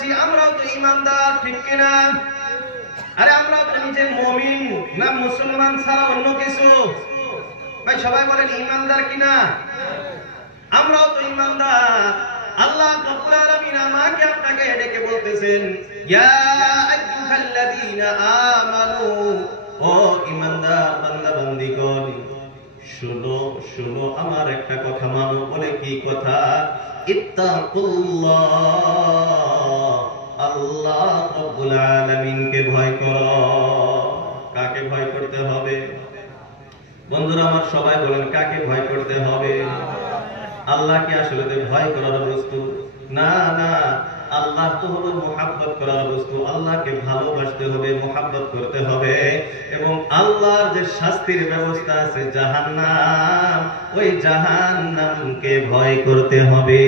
বলছি আমরাও তো ঈমানদার, ঠিক কিনা? আরে আমরাও তো নিজে মুমিন না মুসলমান ছাড়া অন্য কিছু? ভাই সবাই বলেন ঈমানদার কিনা? আমরাও তো ঈমানদার। আল্লাহ রাব্বুল আলামিন আমাকে আপনাকে ডেকে বলতেছেন, ইয়া আইয়ুহাল্লাযীনা আমানু, ও ঈমানদার বান্দা বান্দীগণ, শুনো শুনো আমার একটা কথা মানো। বলে কি কথা? ইত্তাকুল্লাহ, আল্লাহ রাব্বুল আলামিনকে ভয় করো। কাকে ভয় করতে হবে? বন্ধুরা আমার সবাই বলেন কাকে ভয় করতে হবে? আল্লাহ কি আসলে ভয় করার বস্তু? না না, আল্লাহ তো হলো মুহাব্বত করার বস্তু। আল্লাহকে ভালোবাসতে হবে, মুহাব্বত করতে হবে, এবং আল্লাহর যে শাস্তির ব্যবস্থা আছে জাহান্নাম, ওই জাহান্নামকে ভয় করতে হবে।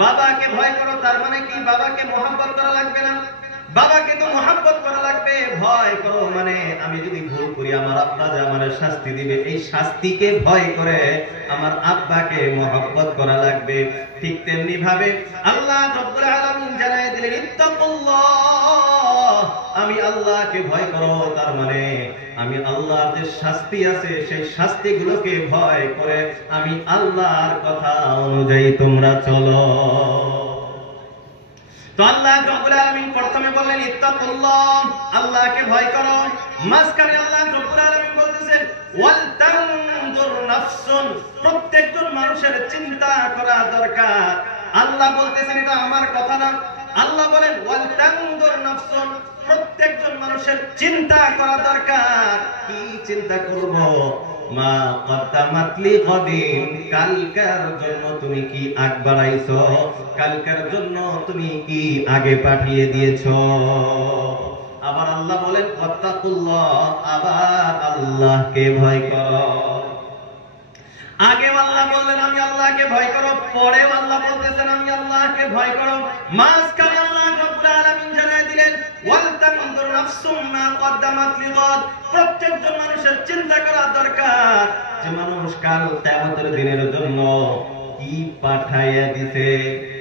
বাবাকে ভয় করো, তার মানে কি বাবাকে মুহাব্বত করা লাগবে না? বাবাকে তো মুহাব্বত করা লাগবে। ভয় করো মানে আমি যদি ভুল করি আমার আব্বা যে আমার শাস্তি দিবে, এই শাস্তিকে ভয় করে আমার আব্বাকে মুহাব্বত করা লাগবে। ঠিক তেমনি ভাবে আল্লাহ রাব্বুল আলামিন জানায় দিলেন ইত্তাকুল্লাহ, আমি আল্লাহকে ভয় করো, তার মানে আমি আল্লাহর যে শাস্তি আছে সেই শাস্তিগুলোকে ভয় করে আমি আল্লাহর কথা অনুযায়ী তোমরা চলো। তো আল্লাহ রাব্বুল আলামিন প্রথমে বললেন ইত্তাকুল্লাহ, আল্লাহকে ভয় করো। মাঝখানে আল্লাহ রাব্বুল আলামিন বলতেছেন ওয়াল তানজুর নাফসুন, প্রত্যেকজন মানুষের চিন্তা করা দরকার। আল্লাহ বলতেছেন এটা আমার কথা না, আল্লাহ বলেন ওয়াল তানজুর নাফসুন, প্রত্যেকজন মানুষের চিন্তা করা দরকার। কি চিন্তা করব? মা কদ্দামাত লিগাদিন, কালকের জন্য তুমি কি আগ বাড়াইছো, কালকের জন্য তুমি কি আগে পাঠিয়ে দিয়েছো। আবার আল্লাহ বলেন ওয়াত্তাকুল্লাহ, আবার আল্লাহকে ভয় করো। আগে আল্লাহ বললেন আমি আল্লাহকে ভয় করো, পরে আল্লাহ বলতেছেন আমি আল্লাহকে ভয় করো। মাঝখানে আল্লাহ রাব্বুল আলামিন জানায় দিলেন ওয়াল তানজুর নাফসুম মা কদ্দামাত লিগাদ, প্রত্যেকজন মানুষের চিন্তা করা দরকার যে মানুষ কাল কিয়ামতের দিনের জন্য কি পাঠাইয়া দিতে,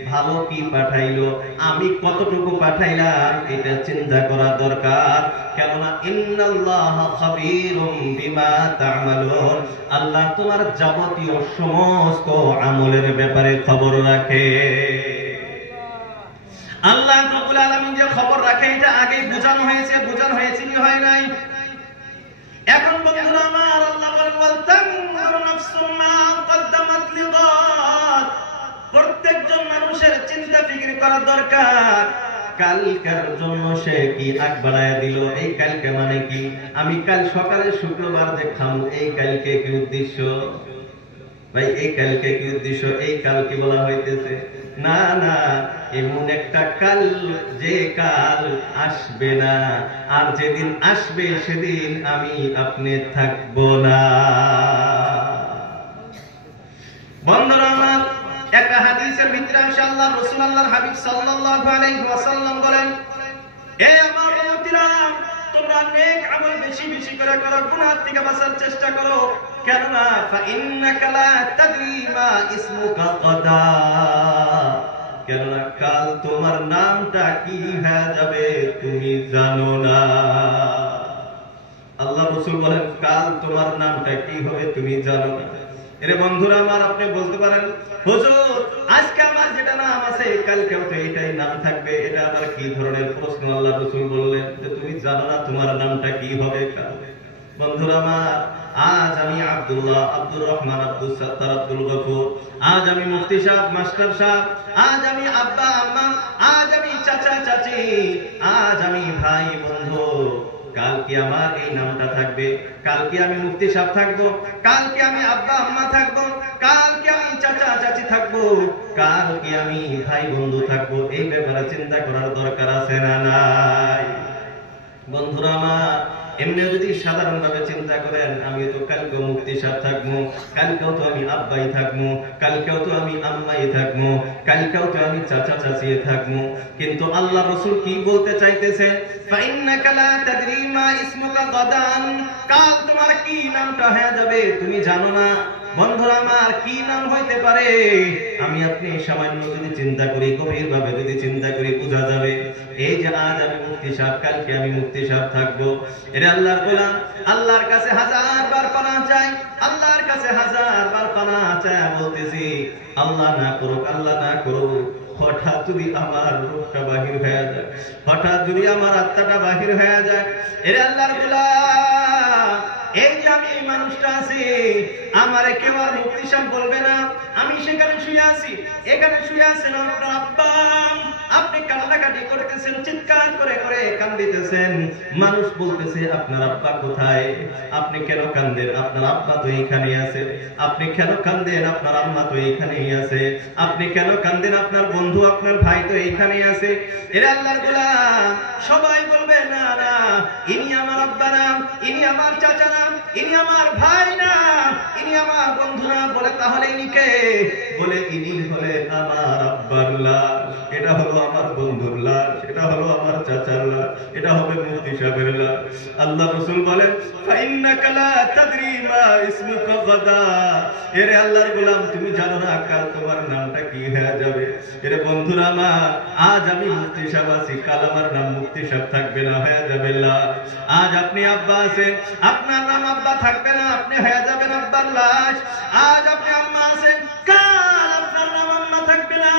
ভালো কি পাঠাইলো, আমি কতটুকু পাঠাইলাম, এটা চিন্তা করা দরকার। কেননা ইন্নাল্লাহা খাবীরুম বিমা তা'মালুন, আল্লাহ তোমার যাবতীয় সমস্ত আমলের ব্যাপারে খবর রাখে। আল্লাহ রাব্বুল আলামিন যে খবর রাখে এটা আগেই বোঝানো হয়েছে কি হয় নাই? এখন বন্ধুরা আমার আল্লাহ বলেন ওয়াল তানজুর নাফসুম মা কদ্দামাত লিগাদ, প্রত্যেকজন মানুষের চিন্তা ফিকির করা দরকার কালকের জন্য সে কি আগ বাড়ায় দিল। এই কালকে মানে কি? আমি কাল সকালে শুক্রবার যে খাবো, এই কালকে কি উদ্দেশ্য? ভাই এই কালকে কি উদ্দেশ্য? এই কাল কি বলা হইতেছে? না না, এমন একটা কাল যে কাল আসবে না, আর যেদিন আসবে সেদিন আমি আপনি থাকবো না। বন্ধুরা আমার একটা হাদিসের ভিতরে ইনশাআল্লাহ রাসূলুল্লাহর হাবিব সাল্লাল্লাহু আলাইহি ওয়াসাল্লাম বলেন, হে আমার উম্মতিরা, তোমরা নেক আমল বেশি বেশি করে করো, গুনাহ থেকে বাঁচার চেষ্টা করো। কেননা ফাইন্নাকা লা তাদরি মা ইসমুকা গাদা, কেননা কাল তোমার নামটা কি হয়ে যাবে তুমি জানো না। আল্লাহ রাসূল বলেন কাল তোমার নামটা কি হবে তুমি জানো না। এরে বন্ধুরা আমার, আপনি বলতে পারেন হুজুর আজকে আমার যেটা নাম আছে কালকেও তো এটাই নাম থাকবে, এটা আবার কি ধরনের প্রশ্ন? আল্লাহ রাসূল বললেন যে তুমি জানো না তোমার নামটা কি হবে কাল। বন্ধুরা আমার, আজ আমি আব্দুল্লাহ, আব্দুর রহমান, আব্দুল সত্তার, আব্দুল গফুর, আজ আমি মুফতি সাহেব, মাস্টার সাহেব, আজ আমি আব্বা আম্মা, আজ আমি চাচা চাচি, আজ আমি ভাই বন্ধু, কালকে আমার এই নামটা থাকবে, কালকে আমি মুফতি সাহেব থাকবো, কালকে আমি আব্বা আম্মা থাকবো, কালকে আমি চাচা চাচি থাকবো, কালকে আমি ভাই বন্ধু থাকবো। এই ব্যাপারে চিন্তা করার দরকার আছে না নাই? বন্ধুরা আমার, এমনি যদি সাধারণ ভাবে চিন্তা করেন আমি তো কালকেও মুফতি সাহেব থাকবো, কালকেও তো আমি আব্বাই থাকবো, কালকেও তো আমি আম্মাই থাকবো, কালকেও তো আমি চাচা চাচি থাকবো, কিন্তু আল্লাহ রাসূল কি বলতে চাইতেছে? ফাইন্নাকা লা তাদরি মা ইসমুকা গাদান, কাল তোমার কি নামটা হয়ে যাবে তুমি জানো না। বন্ধুরা আমার কি নাম হইতে পারে? আমি আপনি সামান্য যদি চিন্তা করি, গভীর ভাবে যদি চিন্তা করি, বোঝা যাবে এই যে আজ আমি মুফতি সাহেব, কালকে আমি মুফতি সাহেব থাকবো। এর আল্লাহর গোলাম, আল্লাহর কাছে হাজারবার পানাহ চাই, আল্লাহর কাছে হাজারবার পানাহ চাই, বলতেছি আল্লাহ না করুক, আল্লাহ না করুক, হঠাৎ যদি আমার রূপটা বাহির হয়ে যায়, হঠাৎ যদি আমার আত্মাটা বাহির হয়ে যায়। এর আল্লাহর গোলাম, এই যে আমি এই মানুষটা আছি, আমারে কেউ আর মুফতি সাহেব বলবে না। আমি সেখানে শুয়ে আছি, এখানে শুয়ে আছেন আপনার আব্বা, আপনি কান্নাকাটি করতেছেন, চিৎকার করে করে কান্দিতেছেন। মানুষ বলতেছে আপনার আব্বা কোথায়? আপনি কেন কান্দেন? আপনার আব্বা তো এইখানে আছে। আপনি কেন কান্দেন? আপনার আম্মা তো এইখানেই আছে। আপনি কেন কান্দেন? আপনার বন্ধু, আপনার ভাই তো এইখানেই আছে। এর আল্লাহর গোলাম, সবাই বলবে না না, ইনি আমার আব্বা না, ইনি আমার চাচা না, ইনি আমার ভাই না, ইনি আমার বন্ধু না। বলে তাহলে ইনি কে? বলে ইনি হলেন আমার আব্বার লাশ, এটা হলো আমার বন্ধুর লাশ, এটা হলো আমার চাচার লাশ, এটা হবে মুফতি সাহেবের লাশ। আল্লাহ রাসূল বলেন ফাইন্নাকা লা তাদরি মা ইসমুকা গাদা। এরে আল্লাহর গোলাম, তুমি জানো না কাল তোমার নামটা কি হয়ে যাবে। এরে বন্ধুরা আমার, আজ আমি মুফতি সাহেব আছি, কাল আমার নাম মুফতি সাহেব থাকবে না, হয়ে যাবে লাশ। আজ আপনি আব্বা আছেন, আপনার নাম আব্বা থাকবে না, আপনি হয়ে যাবেন আব্বার লাশ। আজ আপনি আম্মা আছেন, কাল আপনার নাম আম্মা থাকবে না,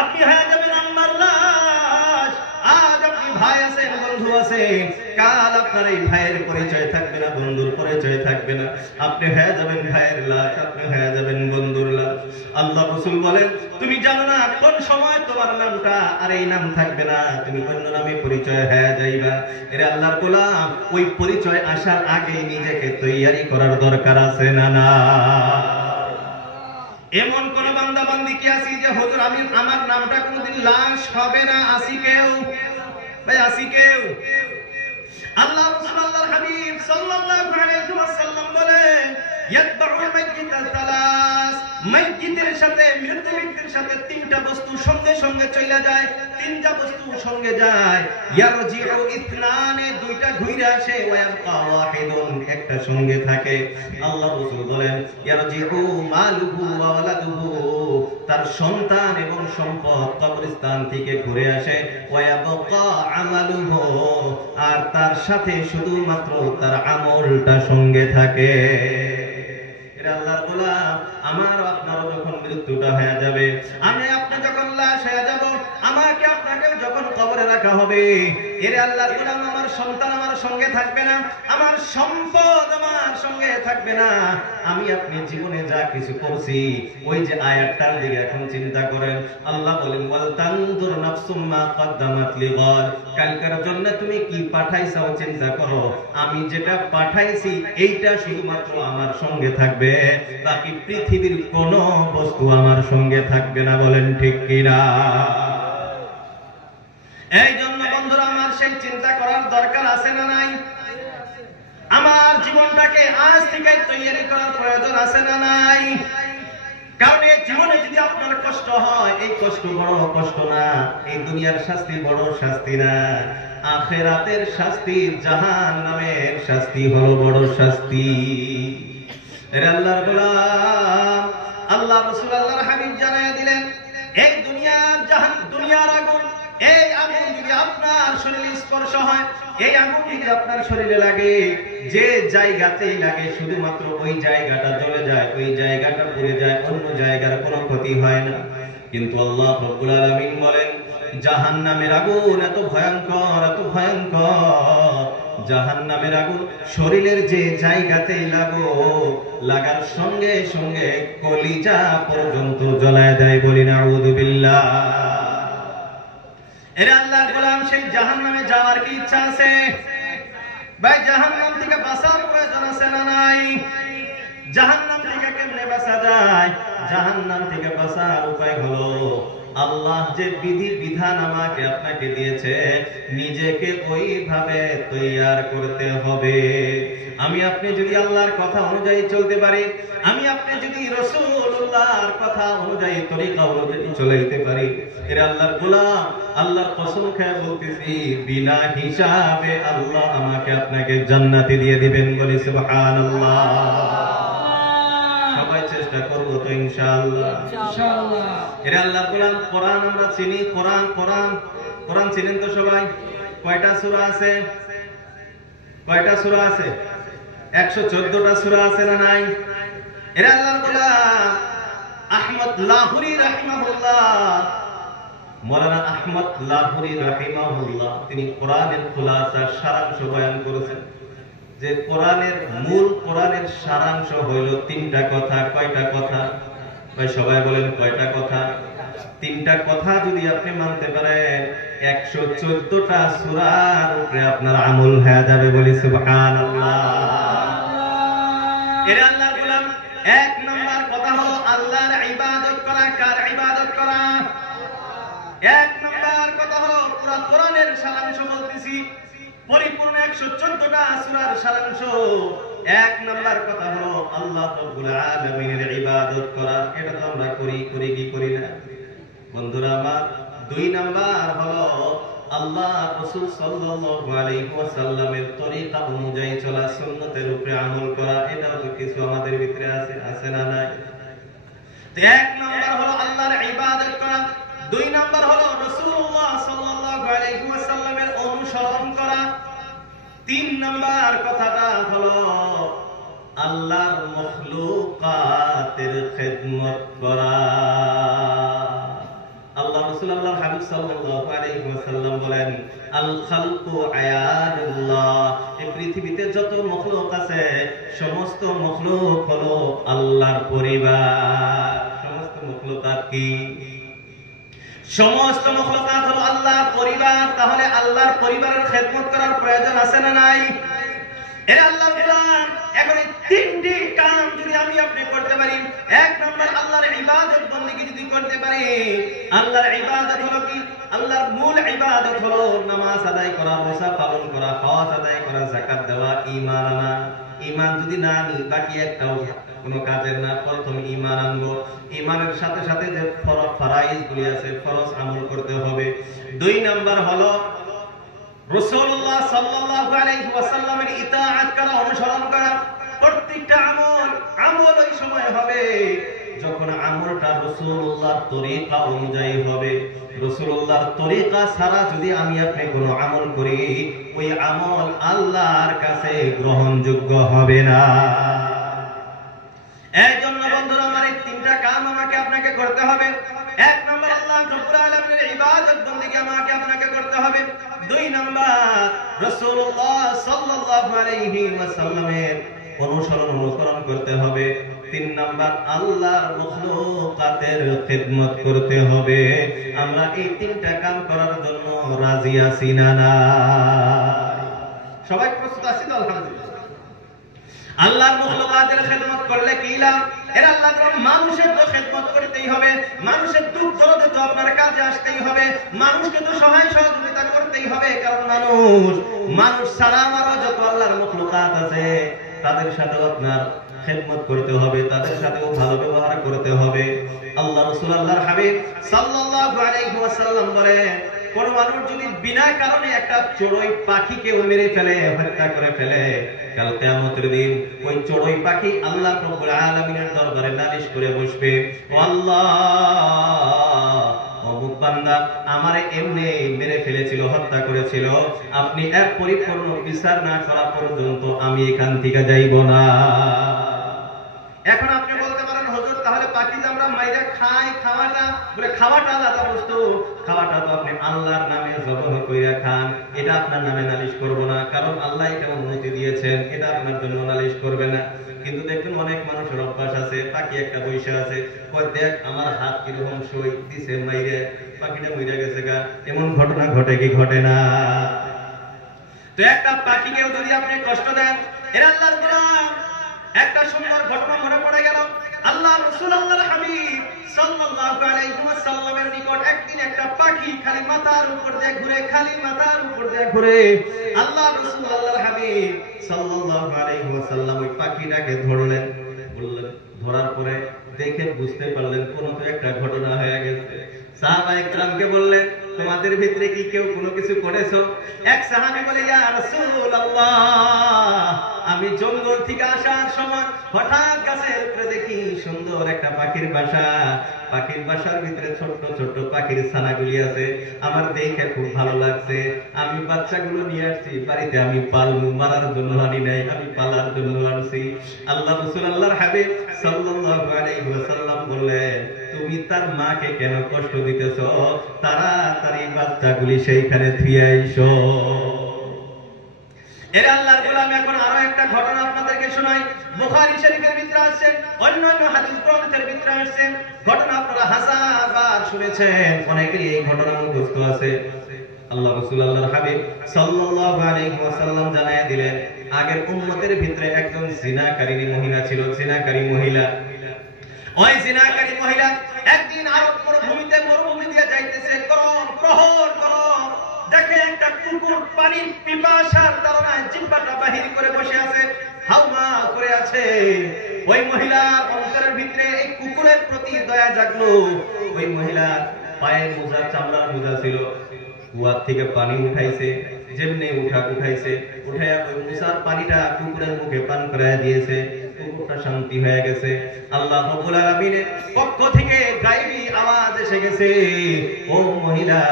আপনি হয়ে যাবেন আম্মার লাশ। আজ আপনি ভাই আছেন, বন্ধু আছেন, কাল আপনার এই ভাইয়ের পরিচয় থাকবে না, বন্ধুর পরিচয় থাকবে না, আপনি হয়ে যাবেন ভাইয়ের লাশ, আপনি হয়ে যাবেন বন্ধুর লাশ। আল্লাহ রাসূল বলেন তুমি জানো না কোন সময় তোমার নামটা আর এই নাম থাকবে না, তুমি অন্য নামে পরিচয় হয়ে যাইবা। এরে আল্লাহর গোলাম, ওই পরিচয় আসার আগে নিজেকে তৈয়ারি করার দরকার আছে না না? এমন কোন বান্দা বান্দি কি আছি যে হুজুর আমি আমার নামটা কোনদিন লাশ হবে না? আসি কেউ? ভাই আসি কেউ? আল্লাহ রাসূল আল্লাহর হাবিব সাল্লাল্লাহু আলাইহি ওয়াসাল্লাম বলেন ইয়াতবাউল মাইয়িতা সালাস, মাইয়িতের সাথে মৃত ব্যক্তির সাথে তিনটা বস্তু সঙ্গে সঙ্গে চলে যায়, তিনটা বস্তু সঙ্গে যায়। ইয়ারজিউ ইতনানে, দুইটা ঘুরে আসে, ওয়া ইয়াবকা ওয়াহিদুন, একটা সঙ্গে থাকে। আল্লাহ রাসূল বলেন ইয়ারজিউ মালুহু ওয়া ওয়ালাদুহু, তার সন্তান এবং সম্পদ কবরস্থান থেকে ঘুরে আসে। ওয়া ইয়াবকা আমালুহু, আর তার সাথে শুধুমাত্র তার আমলটা সঙ্গে থাকে। আল্লাহর গোলাম, আমার আপনারও যখন মৃত্যুটা হয়ে যাবে, আমি আপনি যখন লাশ হয়ে যাব, আমাকে আপনাকে যখন কবরে রাখা হবে, এর আল্লাহর গোলাম, আমার সন্তান আমার সঙ্গে থাকবে না, আমার সম্পদ আমার সঙ্গে থাকবে না। আমি আপনি জীবনে যা কিছু করছি, ওই যে আয়াতটার দিকে এখন চিন্তা করেন। আল্লাহ বলেন ওয়াল তানজুর নাফসুম মা কদ্দামাত লিগাদ, কালকের জন্য তুমি কি পাঠাইছো চিন্তা করো। আমি যেটা পাঠাইছি এইটা শুধুমাত্র আমার সঙ্গে থাকবে, বাকি পৃথিবীর কোন বস্তু আমার সঙ্গে থাকবে না। বলেন ঠিক কিনা? এই জন্য বন্ধুরা আমার, সেই চিন্তা করার দরকার আছে না নাই? আমার জীবনটাকে আজ থেকে তৈরি করার প্রয়োজন আছে না নাই? কারণ এই জীবনে যদি আপনার কষ্ট হয়, এই কষ্ট বড় কষ্ট না, এই দুনিয়ার শাস্তি বড় শাস্তি না, আখিরাতের শাস্তি, জাহান্নামের শাস্তি হলো বড় শাস্তি। এর আল্লাহর গোলাম, আল্লাহ রাসূল আল্লাহর হাবিব জানায়া দিলেন এই দুনিয়ার আগুন, এই আগুন যদি আপনার শরীরে স্পর্শ হয়, এই আগুন যদি আপনার শরীরে লাগে, যে জায়গাতেই লাগে শুধুমাত্র ওই জায়গাটা জ্বলে যায়, ওই জায়গাটা পুড়ে যায়, অন্য জায়গার কোনো ক্ষতি হয় না। কিন্তু আল্লাহ রাব্বুল আলামিন বলেন জাহান্নামের আগুন এত ভয়ঙ্কর, এত ভয়ঙ্কর, জাহান্নামের আগুন শরীরের যে জায়গাতেই লাগার সঙ্গে সঙ্গে কলিজা পর্যন্ত জ্বলায় দেয়। বলি নাউযু বিল্লাহ। এর আল্লাহর গোলাম, সেই জাহান্নামে যাওয়ার কি ইচ্ছা আছে? ভাই জাহান্নাম থেকে বাঁচার প্রয়োজন আছে না নাই? জাহান্নাম থেকে কেমনে বাঁচা যায়? জাহান্নাম থেকে বাঁচার উপায় হলো আল্লাহ যে বিধি বিধান আমাকে আপনাকে দিয়েছে, নিজেকে ওইভাবে তৈয়ার করতে হবে। আমি আপনি যদি আল্লাহর কথা অনুযায়ী চলতে পারি, আমি আপনি যদি রাসূলুল্লাহর কথা অনুযায়ী তরিকা অনুযায়ী চলতে পারি, এর আল্লাহর গোলাম, আল্লাহর কসম খেয়ে বলতেছি, বিনা হিসাবে আল্লাহ আমাকে আপনাকে জান্নাতে দিয়ে দিবেন। বলি সুবহানাল্লাহ। চেষ্টা করব তো ইনশাআল্লাহ। এর আল্লাহর গোলাম, কোরআন আমরা চিনি, কোরআন চিনেন তো সবাই? কয়টা সূরা আছে? 114টা সূরা আছে না নাই? এর আল্লাহর গোলাম আহমদ লাহোরী রাহিমাহুল্লাহ, মাওলানা আহমদ লাহোরী রাহিমাহুল্লাহ, তিনি কোরআনের খুলাসা, সারাংশ বয়ান করেছেন যে কোরআনের সারাংশ হইল 3টা কথা। কয়টা কথা ভাই? সবাই বলেন কয়টা কথা? 3টা কথা যদি আপনি মানতে পারেন 114টা সূরার উপরে আপনার আমল হয়ে যাবে। বলি সুবহানাল্লাহ। এর আল্লাহর গোলাম 1 নাম্বার কথা হলো আল্লাহর ইবাদত করা। কার ইবাদত করা? 1 নাম্বার কথা হলো পুরো কোরআনের সারাংশ বলতেছি, পরিপূর্ণ 114টা সূরার সারাংশ। 1 নাম্বার কথা হলো আল্লাহ রাব্বুল আলামিনের ইবাদত করা। এটা তো আমরা করি কি করি না বন্ধুরা আমার? 2 নাম্বার হলো আল্লাহ রাসূল সাল্লাল্লাহু আলাইহি ওয়াসাল্লামের তরিকা অনুযায়ী চলা, সুন্নতের উপরে আমল করা। এটাও তো কিছু আমাদের ভিতরে আছে না নাই? তো 1 নাম্বার হলো আল্লাহর ইবাদত করা, 2 নাম্বার হলো রাসূলুল্লাহ সাল্লাল্লাহু আলাইহি ওয়াসাল্লামের অনুসরণ করা, 3 নাম্বার কথাটা হলো আল্লাহর মাখলুকাতের খিদমত করা। আল্লাহ রাসূল আল্লাহর হাবিব সাল্লাল্লাহু আলাইহি ওয়াসাল্লাম বলেন, আল খালকু আয়াতুল্লাহ, এই পৃথিবীতে যত মাখলুক আছে সমস্ত মাখলুক হলো আল্লাহর পরিবার। সমস্ত মাখলুকাত কি? সমস্ত মাখলুকাত হলো আল্লাহর পরিবার। তাহলে আল্লাহর পরিবারের খেদমত করার প্রয়োজন আছে না নাই? এর আল্লাহর গোলাম, এখন এই 3টি কাম যদি আমি আপনি করতে পারি, 1 নম্বর আল্লাহর ইবাদত বন্দেগী যদি করতে পারি, আল্লাহর ইবাদত হলো কি? আল্লাহর মূল ইবাদত হলো নামাজ আদায় করা, রোজা পালন করা, হজ আদায় করা, যাকাত দেওয়া, ঈমান আনা। ঈমান যদি না আনি বাকি একটাও কোনো কাজের না। প্রথম ঈমান আনবো, ঈমানের সাথে সাথে যে ফরজ গুলি আছে, ফরজ আমল করতে হবে। 2 নাম্বার হলো রাসূলুল্লাহ সাল্লাল্লাহু আলাইহি ওয়াসাল্লামের ইতাআত করা, অনুসরণ করা। প্রত্যেকটা আমল ওই সময় হবে যখন আমলটা রাসূলুল্লাহর তরিকা অনুযায়ী হবে। রাসূলুল্লাহর তরিকা ছাড়া যদি আমি আপনি কোনো আমল করি, ওই আমল আল্লাহর কাছে গ্রহণযোগ্য হবে না। এই জন্য বন্ধুরা আমার, এই 3টা কাম আমাকে আপনাকে করতে হবে। 1 নম্বর আল্লাহ রাব্বুল আলামিনের ইবাদত বন্দেগী আমাকে আপনাকে করতে হবে। 2 নম্বর রাসূলুল্লাহ সাল্লাল্লাহু আলাইহি ওয়াসাল্লামের অনুসরণ করতে হবে। 3 নম্বর আল্লাহর মাখলুকাতের খিদমত করতে হবে। আমরা এই 3টা কাম করার জন্য রাজি আছি না না? সবাই প্রস্তুত আছি তো? আলহামদুলিল্লাহ। আল্লাহর মাখলুকাতের খিদমত করলে কি লাভ? এর আল্লাহর মানুষের তো খিদমত করতেই হবে, মানুষের দুঃখ দরদে তো আপনার কাজে আসতেই হবে, মানুষকে তো সহায় সহযোগিতা করতেই হবে। কারণ মানুষ ছাড়া আমারও যত আল্লাহর মাখলুকাত আছে তাদের সাথেও আপনার খিদমত করতে হবে, তাদের সাথেও ভালো ব্যবহার করতে হবে। আল্লাহ রাসূল আল্লাহর হাবিব সাল্লাল্লাহু আলাইহি ওয়াসাল্লাম বলেন, কোন মানুষ যদি বিনা কারণে একটা চড়ুই পাখিকে মেরে ফেলে, হত্যা করে ফেলে, কাল কিয়ামতের দিন ওই চড়ুই পাখি আল্লাহ রাব্বুল আলামিনের দরবারে নালিশ করে বসবে, ও আল্লাহ, অমুক বান্দা আমারে এমনি মেরে ফেলেছিল, হত্যা করেছিল, আপনি এক পরিপূর্ণ বিচার না করা পর্যন্ত আমি এখান থেকে যাইব না। এখন আপনি বলতে পারেন, হুজুর তাহলে পাখি যে আমরা মাইরা খাই, খাওয়াটা আলাদা বস্তু, খাওয়াটা তো আপনি আল্লাহর নামে জবাহ কইরা খান, এটা আপনার নামে নালিশ করব না, কারণ আল্লাহ এটা অনুমতি দিয়েছেন, এটা আপনার জন্য নালিশ করবে না। কিন্তু দেখবেন অনেক মানুষের অভ্যাস আছে, পাখি একটা বৈশা আছে, কই দেখ আমার হাত কিরকম সই দিছে, মাইরে পাখিটা মইরা গেছে গা। এমন ঘটনা ঘটে কি ঘটে না? তো একটা পাখিকেও যদি আপনি কষ্ট দেন, এর আল্লাহর গোলাম, একটা সুন্দর ঘটনা মনে পড়ে গেল। আল্লাহ রাসূল আল্লাহর হাবিব সাল্লাল্লাহু আলাইহি ওয়াসাল্লামের নিকট একদিন একটা পাখি খালি মাথার উপর দিয়ে ঘুরে, খালি মাথার উপর দিয়ে ঘুরে। আল্লাহ রাসূল আল্লাহর হাবিব সাল্লাল্লাহু আলাইহি ওয়াসাল্লাম ওই পাখিটাকে ধরলেন। বললেন, ধরার পরে দেখে বুঝতে পারলেন কোন তো একটা ঘটনা হয়ে গেছে। সাহাবায়ে কেরামকে বললেন, তোমাদের ভিতরে কি কেউ কোনো কিছু করেছো? এক সাহাবী বলে, ইয়া রাসূলুল্লাহ, আমি জঙ্গল থেকে আসার সময় হঠাৎ গাছের উপরে দেখি সুন্দর একটা পাখির বাসা। পাখির বাসার ভিতরে ছোট্ট ছোট্ট পাখির ছানাগুলি আছে। আমার দেখে খুব ভালো লাগছে। আমি বাচ্চাগুলো নিয়ে আসছি বাড়িতে, আমি পালবো, মারার জন্য আনি নাই, আমি পালার জন্য আনছি। আল্লাহ রাসূল আল্লাহর হাবিব সাল্লাল্লাহু আলাইহি ওয়াসাল্লাম বললেন, তুমি তার মাকে কেন কষ্ট দিতেছো? তাড়াতাড়ি বাচ্চাগুলি সেইখানে থুয়ে আইসো। এর আল্লাহর গোলাম, এখন আরো একটা ঘটনা আপনাদেরকে শোনাই। বুখারী শরীফের ভিতরে আছে, অন্যান্য হাদিস গ্রন্থের ভিতরে আছে। ঘটনা আপনারা হাজারবার শুনেছেন, অনেকেরই এই ঘটনা মুখস্থ আছে। আল্লাহ রাসূল আল্লাহর হাবিব সাল্লাল্লাহু আলাইহি ওয়াসাল্লাম জানায় দিলেন, আগের উম্মতের ভিতরে একজন জিনাকারী মহিলা ছিল। জিনাকারী মহিলা, ওই জিনাকারী মহিলা একদিন আরব মরুভূমি দিয়ে যাইতেছে, গরম প্রহর গরম, দেখে একটা কুকুর পানির পিপাসার তাড়নায় জিহ্বাটা বাহির করে বসে আছে, হাওমা করে আছে। ওই মহিলার অন্তরের ভিতরে এই কুকুরের প্রতি দয়া জাগলো। ওই মহিলা পায়ের মোজা, চামড়ার মোজা ছিল, কুয়ার থেকে পানি উঠাইছে, যেমনি উঠাইছে, উঠাইয়া ওই মোজার পানিটা কুকুরের মুখে পান করায় দিয়েছে। কুকুরটা শান্তি হয়ে গেছে। আল্লাহ রাব্বুল আলামিনের পক্ষ থেকে গায়বী আওয়াজ এসে গেছে, ও মহিলা,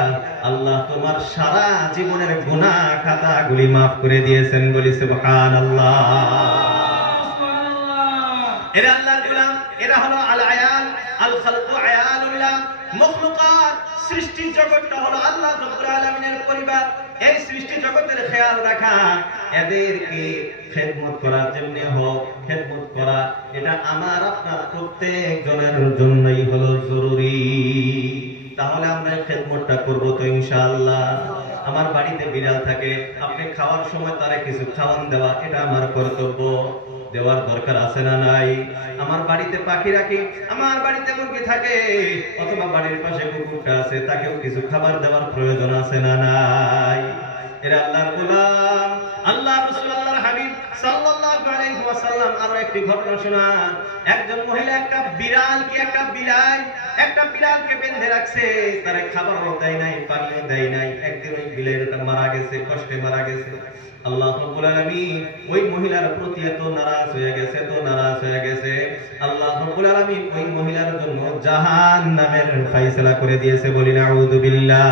আল্লাহ তোমার সারা জীবনের গুনাহ খাতাগুলি maaf করে দিয়েছেন। বলি সুবহানাল্লাহ। এরা আল্লাহর গোলাম, এরা হলো আল আয়াল, আল খালকু আয়ালুল্লাহ। মখলুকাত, সৃষ্টি জগৎটা হলো আল্লাহ রাব্বুল আলামিনের পরিবার। এই সৃষ্টি জগতের খেয়াল রাখা, এদেরকে খেদমত করার জন্য হোক, খেদমত করা এটা আমার আপনার প্রত্যেক জনের জন্যই হলো জরুরি। তাহলে আমরা খেদমতটা করব তো ইনশাআল্লাহ। আমার বাড়িতে বিড়াল থাকে, আপনি খাওয়ার সময় তারে কিছু খাওয়ান দেওয়া, এটা আমার কর্তব্য। দেওয়ার দরকার আছে না নাই? আমার বাড়িতে পাখি রাখি, আমার বাড়িতে মুরগি থাকে, অথবা বাড়ির পাশে কুকুরটা আছে, তাকেও কিছু খাবার দেওয়ার প্রয়োজন আছে না নাই? এরা আল্লাহর গোলাম। আল্লাহ রাসূল আল্লাহর হাবিব সাল্লাল্লাহু আলাইহি ওয়াসাল্লাম আরো একটি ঘটনা শোনান। একজন মহিলা একটা বিড়ালকে বেঁধে রাখছে, তার খাবারও দেয় নাই, পানিও দেয় নাই। একদিন ওই বিড়ালটা মারা গেছে, কষ্টে মারা গেছে। আল্লাহ রাব্বুল আলামিন ওই মহিলার প্রতি এত নারাজ হয়ে গেছে, আল্লাহ রাব্বুল আলামিন ওই মহিলার জন্য জাহান্নামের ফয়সালা করে দিয়েছে। বলি নাউযু বিল্লাহ।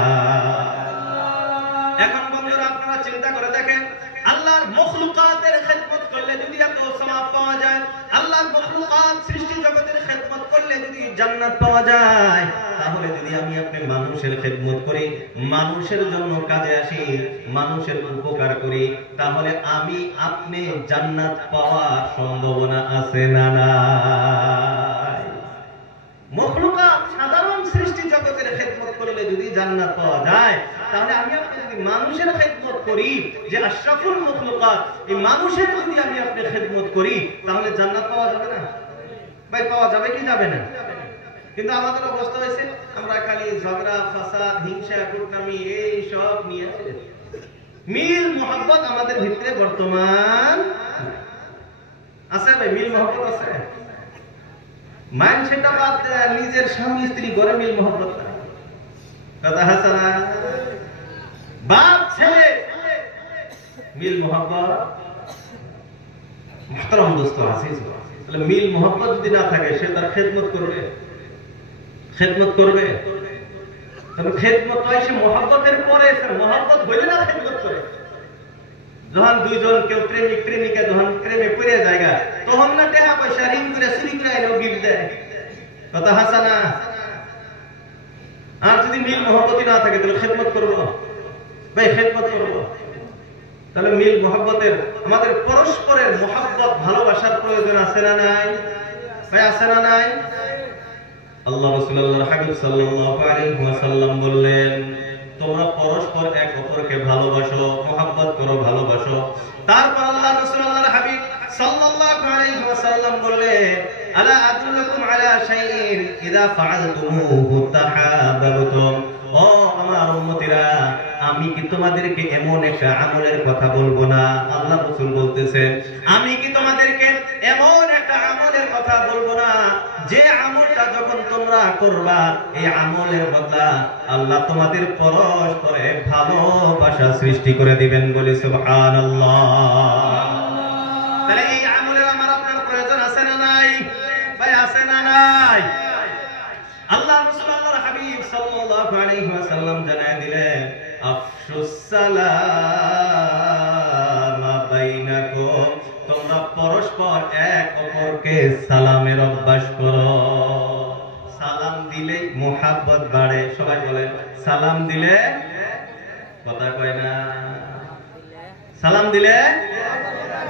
এখন বন্ধুরা, আপনারা চিন্তা করে দেখেন, আল্লাহর মখলুকাতের খেদমত করলে যদি এত সওয়াব পাওয়া যায়, আল্লাহর মখলুকাত সৃষ্টি জগতের খেদমত করলে যদি জান্নাত পাওয়া যায়, তাহলে যদি আমি আপনি মানুষের খেদমত করি, মানুষের জন্য কাজে আসি, মানুষের উপকার করি, তাহলে আমি আপনি জান্নাত পাওয়ার সম্ভাবনা আছে না নাই? মখলুকাত, সাধারণ সৃষ্টি জগতের খেদমত করলে যদি জান্নাত পাওয়া যায়, তাহলে আমি আপনি যদি মানুষের খেদমত করি, যে আশরাফুল মখলুকাত, এই মানুষের যদি আমি আপনি খেদমত করি, তাহলে জান্নাত পাওয়া যাবে না? ভাই, পাওয়া যাবে কি যাবে না? কিন্তু আমাদের অবস্থা হয়েছে, আমরা খালি ঝগড়া, ফাসাদ, হিংসা, কুটনামি এই সব নিয়ে আছি। মিল মোহাব্বত আমাদের ভিতরে বর্তমান আছে ভাই? মিল মোহাব্বত আছে? মান সেটা বাদ দেয়, নিজের স্বামী স্ত্রী ঘরে মিল মোহাব্বত নাই। কথা হাসানা, বাপ ছেলে মিল মোহাব্বত। মুহতারাম দোস্ত আজিজ, তাহলে মিল মোহাব্বত যদি না থাকে, সে তার খেদমত করবে? তবে খেদমত হয় সে মোহাব্বতের পরে, মোহাব্বত হইলে না খেদমত করে। যখন দুইজন কেউ প্রেমিক প্রেমিকা যখন প্রেমে পড়ে জায়গা, তখন না টাকা পয়সা ঋণ করে চুরি করে এলেও গিফট দেয়। কথা হাসানা। আর যদি মিল মোহাব্বতই না থাকে, তাহলে খেদমত করবো ভাই? খেদমত করবো। তাহলে মিল মোহাব্বতের, আমাদের পরস্পরের মোহাব্বত, ভালোবাসার প্রয়োজন আছে না নাই ভাই? আছে না নাই? আল্লাহ রাসূল আল্লাহর হাবিব সাল্লাল্লাহু আলাইহি ওয়াসাল্লাম বললেন, তোমরা পরস্পর এক অপরকে ভালোবাসো, মোহাব্বত করো, ভালোবাসো। তারপর আল্লাহ রাসূল আল্লাহর হাবিব সাল্লাল্লাহু আলাইহি ওয়াসাল্লাম বললেন, আলা আদুল্লুকুম আলা শাইইন ইযা ফাআলতুমুহু তাহাব্বাতুম। ও আমার উম্মতিরা, আমি কি তোমাদেরকে এমন একটা আমলের কথা বলবো না? আল্লাহ রাসূল বলতেছেন, আমি কি তোমাদেরকে এমন একটা আমলের কথা বলবো না, যে আমলটা যখন তোমরা করবা, এই আমলের বদলা আল্লাহ তোমাদের পরস্পরে ভালোবাসা সৃষ্টি করে দিবেন। বলি সুবহানাল্লাহ। তাহলে এই আমলের আমার আপনার প্রয়োজন আছে না নাই ভাই? আছে না নাই? আল্লাহ রাসূল আল্লাহর হাবিব সাল্লাল্লাহু আলাইহি ওয়াসাল্লাম জানায় দিলেন, আফশুস সালাম বাইনাকুম, তোমরা পরস্পর এক অপরকে সালামের অভ্যাস করো। সালাম দিলে মুহাব্বত বাড়ে। সবাই বলেন, সালাম দিলে, কথা কয় না, সালাম দিলে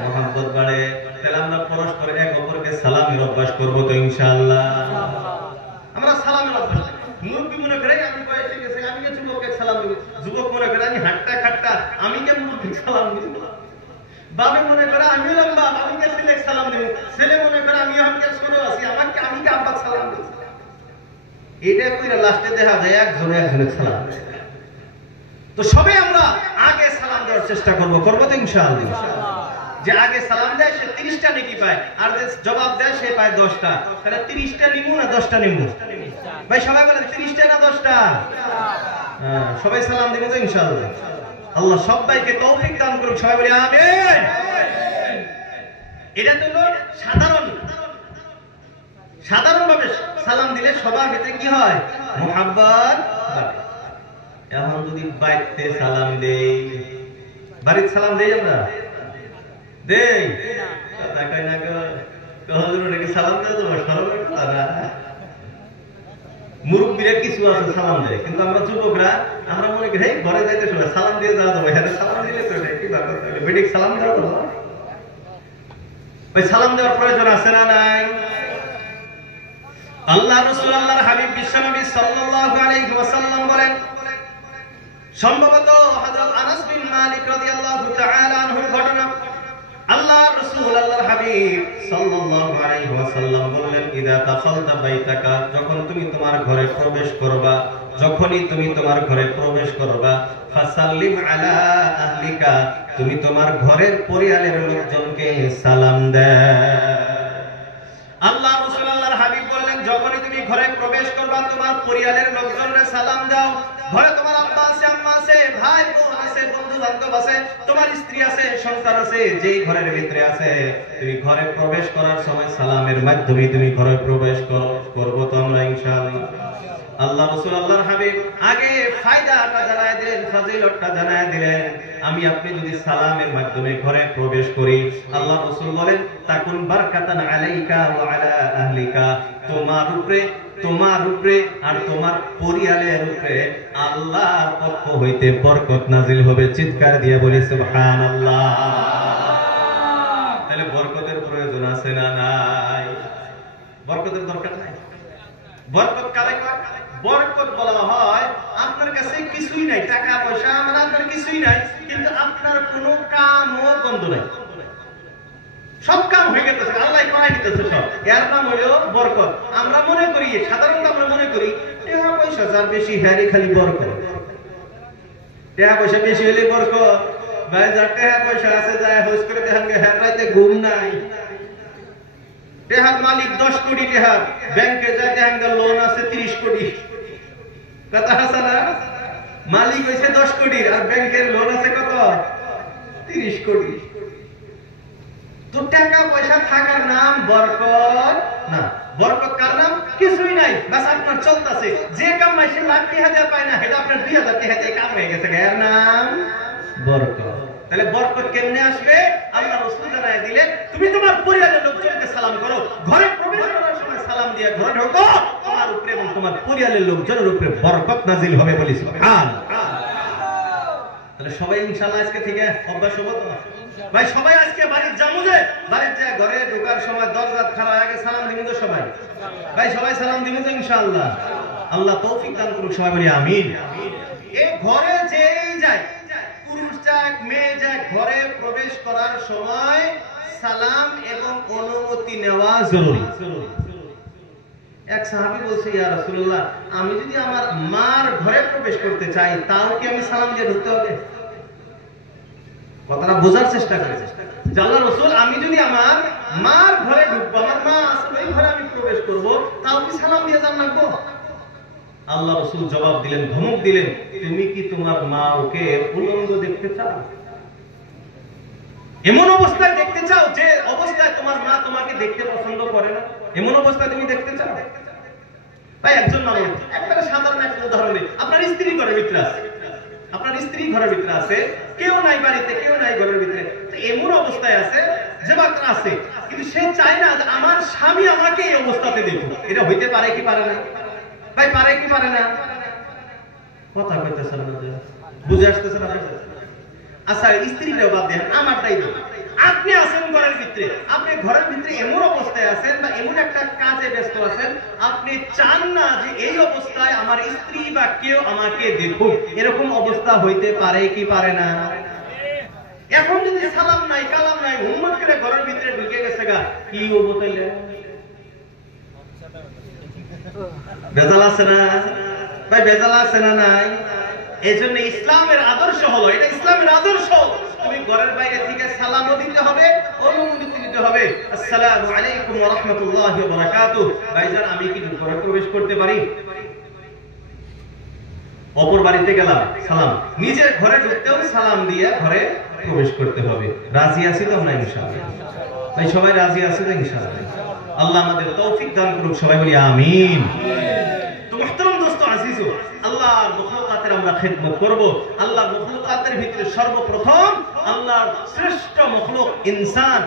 মুহাব্বত বাড়ে। তাহলে আমরা পরস্পর এক অপরকে সালামের অভ্যাস করব তো ইনশাআল্লাহ। আমরা সালামের অভ্যাস, মুরব্বি মনে করে আমি বয়সে গেছে, আমি কে যুবককে সালাম দিব, যুবক মনে করে আমি হাঁটটা খাট্টা, আমি কে মুরব্বিকে সালাম দিব, বাবা মনে করে আমি লম্বা, আমি কে ছেলে সালাম দিব, ছেলে মনে করে আমি আমাকে ছোট আছি, আমাকে আমি কে আব্বা সালাম দিব। এটা কইরা লাস্টে দেখা যায় একজনে একজনের সালাম দেয়। তো সবে আমরা আগে সালাম দেওয়ার চেষ্টা করব তো ইনশাআল্লাহ। যে আগে সালাম দেয় সে 30টা নেকি পায়, আর যে জবাব দেয় সে পায় 10টা। তাহলে 30টা নিমু না 10টা নিমু? ভাই সবাই বলেন 30টা না 10টা? হ্যাঁ, সবাই সালাম দিব তো ইনশাআল্লাহ। আল্লাহ সবাইকে তৌফিক দান করুন। সবাই বলি আমিন। এটা তো সাধারণভাবে সালাম দিলে সবার ভিতরে কি হয়? মুহাব্বত। এখন যদি বাইতে সালাম দেই, বাড়িতে সালাম দেই, আমরা দেই কথা কয় না কে সালাম দেয় তো সরবের কথা না। মুরব্বীরা কিছু আছে সালাম দেয়, কিন্তু আমরা যুবকরা আমরা মনে করি ঘরে যাইতে সময় সালাম দিয়ে যাওয়া যাবে, হ্যাঁ সালাম দিলে তো কি ব্যাপার, বেডিক সালাম দেওয়া তো ভাই, সালাম দেওয়ার প্রয়োজন আছে না নাই? আল্লাহ রাসূল আল্লাহর হাবিব বিশ্বনবী সাল্লাল্লাহু আলাইহি ওয়াসাল্লাম বলেন, সম্ভবত হযরত আনাস বিন মালিক রাদিয়াল্লাহু তাআলা আনহু ঘটনা, আল্লাহ রাসূল আল্লাহর হাবিব সাল্লাল্লাহু আলাইহি ওয়াসাল্লাম বললেন, ইদা দাখালতা বাইতাকা, যখন তুমি তোমার ঘরে প্রবেশ করবা, যখনই তুমি তোমার ঘরে প্রবেশ করবা, ফাসাল্লিম আলা আহলিকা, তুমি তোমার ঘরের পরিবারের লোকজনকে সালাম দাও। আল্লাহ রাসূল আল্লাহর হাবিব বললেন, যখনই তুমি ঘরে প্রবেশ করবা তোমার পরিবারের লোকজনকে সালাম দাও। ঘরে তোমার আব্বা আছে, আম্মা আছে, ভাই বোন আছে, বন্ধু বান্ধব আছে, তোমার স্ত্রী আছে, সন্তান আছে, যেই ঘরের ভিতরে আছে, তুমি ঘরে প্রবেশ করার সময় সালামের মাধ্যমে তুমি ঘরে প্রবেশ করবো তো আমরা ইনশাআল্লাহ। আল্লাহ রাসূল আল্লাহর হাবিব আগে ফায়দাটা জানায় দিলেন, ফজিলতটা জানায় দিলেন। আমি আপনি যদি সালামের মাধ্যমে ঘরে প্রবেশ করি, আল্লাহ রাসূল বলেন, তাকুন বারাকাতান আলাইকা ওয়া আলা আহলিকা, তোমার উপরে আর তোমার পরিবারের উপরে আল্লাহর পক্ষ হইতে বরকত নাজিল হবে। চিৎকার দিয়ে বলি সুবহানাল্লাহ। তাহলে বরকতের প্রয়োজন আছে না নাই? বরকতের দরকার নাই? বরকত কারে কয়? বরকত বলা হয় আপনার কাছে কিছুই নাই, টাকা পয়সা আমার আপনার কিছুই নাই, কিন্তু আপনার কোনো কামও বন্ধ নাই, সব কাম হয়ে গেছে, আল্লাহ করাই দিতেছে সব, এর নাম হলো বরকত। আমরা মনে করি, সাধারণত আমরা মনে করি টাকা পয়সা যার বেশি হ্যারি খালি বরকত, টাকা পয়সা বেশি হলে বরকত। ভাই যার টাকা পয়সা আছে যায় হজ করে দেখেন হ্যাঁ রাতে ঘুম নাই, টেহার মালিক 10 কোটি টাকা, ব্যাংকে যায় দেখেন লোন আছে 30 কোটি, কথা আছে না? মালিক হইছে 10 কোটির আর ব্যাংকের লোন আছে কত? 30 কোটি। তো টাকা পয়সা থাকার নাম বরকত না। বরকত কার নাম? কিছুই নাই, বাস আপনার চলতেছে, যে কাম মাসে লাখ টাকা পায় না, এটা আপনার 2000 টাকা দিয়ে কাম হয়ে গেছে, এর নাম বরকত। তাহলে বরকত কেমনে আসবে? আল্লাহ রাসূল জানায় দিলেন, তুমি তোমার পরিবারের লোকজনকে সালাম করো, ঘরে প্রবেশ করার সময় সালাম দিয়ে ঘরে ঢোকো, তোমার উপরে এবং তোমার পরিবারের লোকজনের উপরে বরকত নাজিল হবে। বলি সুবহানাল্লাহ। তাহলে সবাই ইনশাআল্লাহ আজকে থেকে অভ্যাস হবে তো ভাই? সবাই আজকে বাড়ির যামুজে, বাড়ির যে ঘরে ঢোকার সময় দরজা খাড়া আগে সালাম দিব তো সবাই? ভাই সবাই সালাম দিব তো ইনশাআল্লাহ? আল্লাহ তৌফিক দান করুক। সবাই বলি আমিন। এই ঘরে যেই যায়, পুরুষ যাক মেয়ে যাক, ঘরে প্রবেশ করার সময় সালাম এবং অনুমতি নেওয়া জরুরি। এক সাহাবী বলছে, ইয়া রাসূলুল্লাহ, আমি যদি আমার মার ঘরে প্রবেশ করতে চাই তাও কি আমি সালাম দিয়ে ঢুকতে হবে? কথাটা বোঝার চেষ্টা করেছে যে আল্লাহ রাসূল, আমি যদি আমার মার ঘরে ঢুকবো, আমার মা আসলে এই ঘরে আমি প্রবেশ করবো, তাও কি সালাম দিয়ে যান লাগবো? আল্লাহ রাসূল জবাব দিলেন, ধমক দিলেন, তুমি কি তোমার মা ওকে উলঙ্গ দেখতে চাও? এমন অবস্থায় দেখতে চাও যে অবস্থায় তোমার মা তোমাকে দেখতে পছন্দ করে না? এমন অবস্থায় তুমি দেখতে চাও? ভাই একজন মানুষ, একবারে সাধারণ একটা উদাহরণ দিই, আপনার স্ত্রী ঘরের ভিতরে আছে, আপনার স্ত্রী ঘরের ভিতরে আছে, কেউ নাই বাড়িতে, কেউ নাই ঘরের ভিতরে, এমন অবস্থায় আছে যে মাত্র আছে, কিন্তু সে চায় না যে আমার স্বামী আমাকে এই অবস্থাতে দেখুক। এটা হইতে পারে কি পারে না? ভাই পারে কি পারে না? কথা কইতেছেন না, বুঝে আসতেছেন আপনাদের? আচ্ছা স্ত্রীটাও বাদ দেন, আমারটাই দেন। আপনি আছেন ঘরের ভিতরে, আপনি ঘরের ভিতরে এমন অবস্থায় আছেন বা এমন একটা কাজে ব্যস্ত আছেন, আপনি চান না যে এই অবস্থায় আমার স্ত্রী বা কেউ আমাকে দেখুক। এরকম অবস্থা হইতে পারে কি পারে না? এখন যদি সালাম নাই, কালাম নাই, হুম্মত করে ঘরের ভিতরে ঢুকে গেছে গা, কি হবো তাইলে? বেজাল আছে না ভাই? বেজাল আছে না নাই? এই জন্য ইসলামের আদর্শ হলো, এটা ইসলামের আদর্শ, তুমি ঘরের বাইরে থেকে সালামও দিতে হবে, অনুমতি দিতে হবে। আসসালামু আলাইকুম ওয়া রাহমাতুল্লাহি ওয়া বারাকাতুহু। ভাইজান আমি কি ঘরে প্রবেশ করতে পারি? অপর বাড়িতে গেলাম, সালাম, নিজের ঘরে ঢুকতেও সালাম দিয়ে ঘরে প্রবেশ করতে হবে। রাজি আছি তো আমরা ইনশাআল্লাহ? ভাই সবাই রাজি আছে তো ইনশাআল্লাহ? আল্লাহ আমাদের তৌফিক দান করুক, সবাই বলি আমিন। তো মুহতারাম দোস্ত আজিজু, আল্লাহর মখলুকাতের আমরা খিদমত করব। আল্লাহর মখলুকাতের ভিতরে সর্বপ্রথম আল্লাহর শ্রেষ্ঠ মখলুক ইনসান,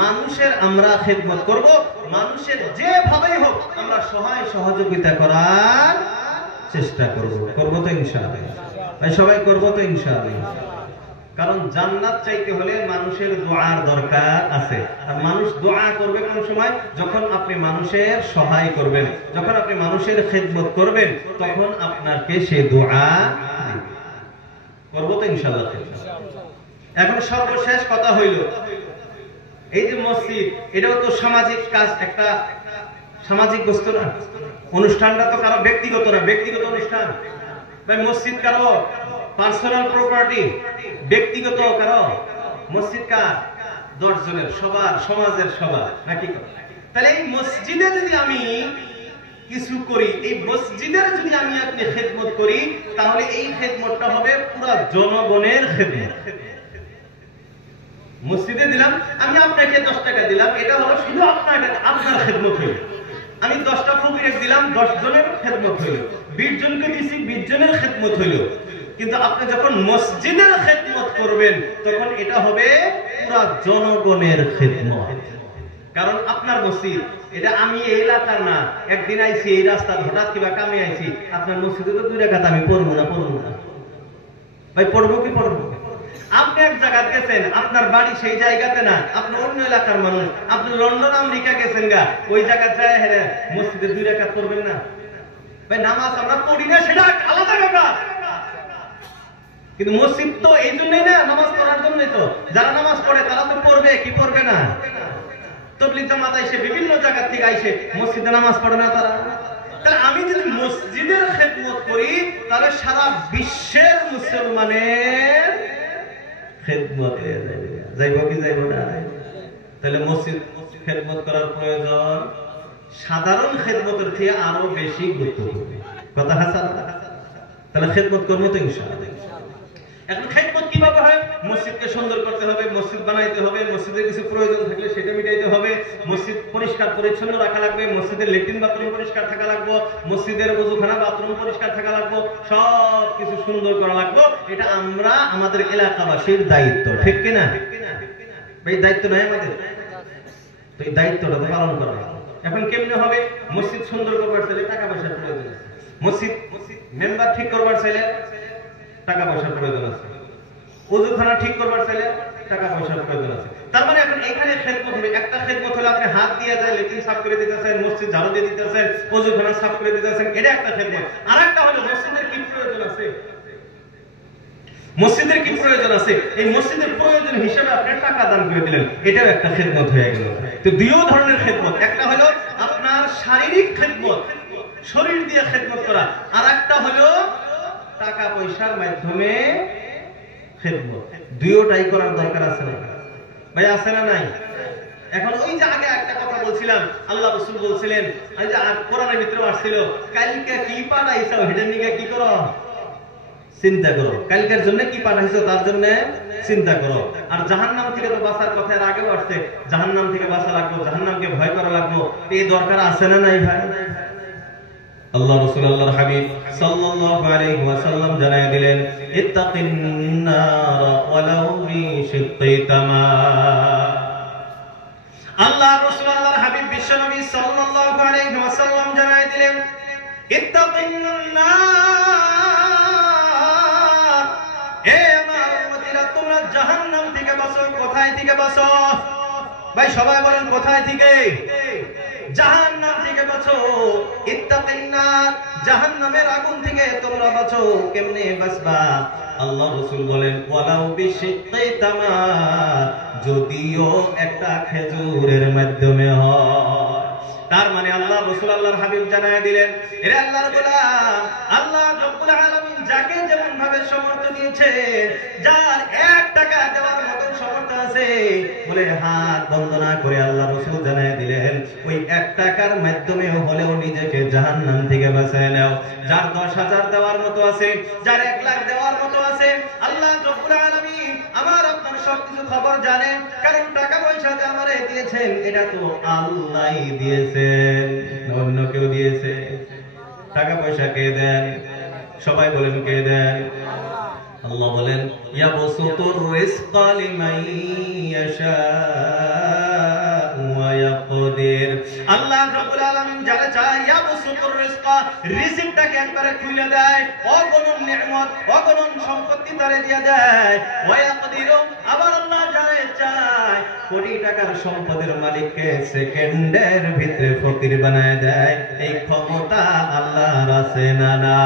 মানুষের আমরা খিদমত করব। মানুষের যেভাবেই হোক আমরা সহায় সহযোগিতা করার চেষ্টা করব। করব তো ইনশাআল্লাহ? ভাই সবাই করব তো ইনশাআল্লাহ? কারণ জান্নাত চাইতে হলে মানুষের দোয়ার দরকার আছে। আর মানুষ দোয়া করবে কোন সময়? যখন আপনি মানুষের সহায় করবেন, যখন আপনি মানুষের খিদমত করবেন, তখন আপনাকে সে দোয়া করব তো ইনশাআল্লাহ? এখন সর্বশেষ কথা হইল, এই যে মসজিদ, এটাও তো সামাজিক কাজ, একটা সামাজিক বস্তু না? অনুষ্ঠানটা তো কারো ব্যক্তিগত না, ব্যক্তিগত অনুষ্ঠান। ভাই মসজিদ কারো পার্সোনাল প্রপার্টি, ব্যক্তিগত কারো? মসজিদ কার? 10 জনের, সবার, সমাজের সবার, নাকি? তাহলে এই মসজিদে যদি আমি কিছু করি, এই মসজিদের যদি আমি আপনি খেদমত করি, তাহলে এই খেদমতটা হবে পুরো জনগণের খেদমত। মসজিদে দিলাম আমি আপনাকে 10 টাকা দিলাম, এটা হলো শুধু আপনার খেদমত হইল। আমি 10টা ফকির দিলাম, 10 জনের খেদমত হইল। 20 জনকে দিছি, 20 জনের খেদমত হইল। কিন্তু আপনি যখন মসজিদের খেদমত করবেন, তখন এটা হবে পুরো জনগণের খেদমত। কারণ আপনার মসজিদ, এটা আমি এই এলাকার না, একদিন আইছি এই রাস্তা হঠাৎ কিবা কামে আইছি, আপনার মসজিদে তো 2 রাকাত আমি পড়বো না? ভাই পড়বো কি পড়বো? আপনি এক জায়গা গেছেন, আপনার বাড়ি সেই জায়গাতে না, আপনি অন্য এলাকার মানুষ, আপনি লন্ডন আমেরিকা গেছেন গা, ওই জায়গা যায় হ্যাঁ মসজিদে 2 রাকাত পড়বেন না? ভাই নামাজ আমরা পড়ি না, সেটা আলাদা ব্যাপার, কিন্তু মসজিদ তো এই জন্যই না, নামাজ পড়ার জন্যই তো। যারা নামাজ পড়ে তারা তো পড়বে কি পড়বে না? তাবলীগ জামাত আইসে বিভিন্ন জায়গা থেকে আইসে মসজিদে নামাজ পড়ে না তারা? তাহলে আমি যদি মসজিদের খেদমত করি, তাহলে সারা বিশ্বের মুসলমানের খেদমত হয়ে যাবে। যাইব কি যাইব না? তাহলে মসজিদ খেদমত করার প্রয়োজন সাধারণ খেদমতের থেকে আরো বেশি গুরুত্বপূর্ণ। কথা হাসান? তাহলে খেদমত করবো তো ইনশাআল্লাহ? এখন খেদমত কিভাবে হয়? মসজিদকে সুন্দর করতে হবে, মসজিদ বানাইতে হবে, মসজিদের কিছু প্রয়োজন থাকলে সেটা মিটাইতে হবে, মসজিদ পরিষ্কার পরিচ্ছন্ন রাখা লাগবে, মসজিদের লেট্রিন বাথরুম পরিষ্কার থাকা লাগবে, মসজিদের ওযুখানা বাথরুম পরিষ্কার থাকা লাগবে, সব কিছু সুন্দর করা লাগবে। এটা আমরা আমাদের এলাকাবাসীর দায়িত্ব, ঠিক কি না? এই দায়িত্ব নাই আমাদের? তো এই দায়িত্বটা তো পালন করা লাগবে। এখন কেমনে হবে? মসজিদ সুন্দর করবার চাইলে টাকা পয়সার প্রয়োজন আছে, মসজিদ মেম্বার ঠিক করবার চাইলে টাকা পয়সার প্রয়োজন আছে, ওযুখানা ঠিক করবার চাইলে টাকা পয়সার প্রয়োজন আছে। তার মানে এখন এখানে খেদমত হবে, একটা খেদমত হলো আপনি হাত দিয়ে যায় লেট্রিন সাফ করে দিতেছেন, মসজিদ ঝাড়ু দিয়ে দিতেছেন, ওযুখানা সাফ করে দিতেছেন, এটা একটা খেদমত। আরেকটা হলো মসজিদের কি প্রয়োজন আছে, মসজিদের কি প্রয়োজন আছে, এই মসজিদের প্রয়োজন হিসেবে আপনি টাকা দান করে দিলেন, এটাও একটা খেদমত হয়ে গেল। তো 2 ধরনের খেদমত, একটা হলো আপনার শারীরিক খেদমত, শরীর দিয়ে খেদমত করা, আর একটা হলো টাকা পয়সার মাধ্যমে খেদমত। 2টাই করার দরকার আছে না ভাই? আছে না নাই? এখন ওই যে আগে একটা কথা বলছিলাম, আল্লাহ রাসূল বলছিলেন এই যে কোরআনের ভিতরে আসছিল, কালকে কি পাঠাইছো হেডের নিকে কি করো, চিন্তা করো। কালকের জন্য কি পাঠাইছো তার জন্য চিন্তা করো। আর জাহান্নাম থেকে তো বাঁচার কথা এর আগেও আসছে, জাহান্নাম থেকে বাঁচা লাগবে, জাহান্নামকে ভয় করা লাগবে, এই দরকার আছে না নাই ভাই? আল্লাহ রাসূল আল্লাহর হাবিব সাল্লাল্লাহু আলাইহি ওয়াসাল্লাম জানায় দিলেন, ইত্তাকিন নার ওয়ালাউ বিশিক্কি তামার। আল্লাহ রাসূল আল্লাহর হাবিব বিশ্বনবী সাল্লাল্লাহু আলাইহি ওয়াসাল্লাম জানায় দিলেন, ইত্তাকিন নার, হে আমার উম্মতিরা তোমরা জাহান্নাম থেকে বাঁচো। কোথায় থেকে বাঁচো ভাই? সবাই বলেন কোথায় থেকে? জাহান্নাম থেকে বাঁচো। ইত্তাকিন নার, জাহান্নামের আগুন থেকে তোমরা বাঁচো। কেমনে বাঁচবা? আল্লাহ রাসূল বলেন, ওয়ালাউ বিশিক্কি তামার, যদিও একটা খেজুরের মাধ্যমে হয়। তার মানে আল্লাহ রাসূল আল্লাহর হাবিব জানায় দিলেন, হে আল্লাহর গোলাম, আল্লাহ রব্বুল আলামিন যাকে যেমন ভাবে সমর্থ দিয়েছে, যার 1 টাকা দেওয়ার মতো সমর্থ আছে, বলে হাত বন্ধ না করে আল্লাহ রাসূল জানায় দিলেন, ওই 1 টাকার মাধ্যমে হলেও নিজেকে জাহান্নাম থেকে বাঁচায় নাও। যার 10,000 দেওয়ার মতো আছে, যার 1 লাখ দেওয়ার মতো আছে, আল্লাহ রব্বুল আলামিন আমার আপনার সবকিছু খবর জানেন। কারণ টাকা পয়সা যে আমারে দিয়েছেন এটা তো আল্লাহই দিয়েছেন, অন্য কেউ দিয়েছে? টাকা পয়সা কে দেন? সবাই বলেন কে দেন? আল্লাহ বলেন, ইয়াবসুতুর রিজকা লিমান ইয়াশাউ ওয়া ইয়াকদির। আল্লাহ রাব্বুল আলামিন যারা চায় ইয়াবসুতুর রিজকা, রিজিকটাকে একবারে খুলে দেয়, অগণন নিয়ামত অগণন সম্পত্তি তারে দিয়ে দেয়। ওয়া ইয়াকদির, আবার আল্লাহ যারা চায় কোটি টাকার সম্পদের মালিককে সেকেন্ডের ভিতরে ফকির বানায় দেয়। এই ক্ষমতা আল্লাহর আছে না না?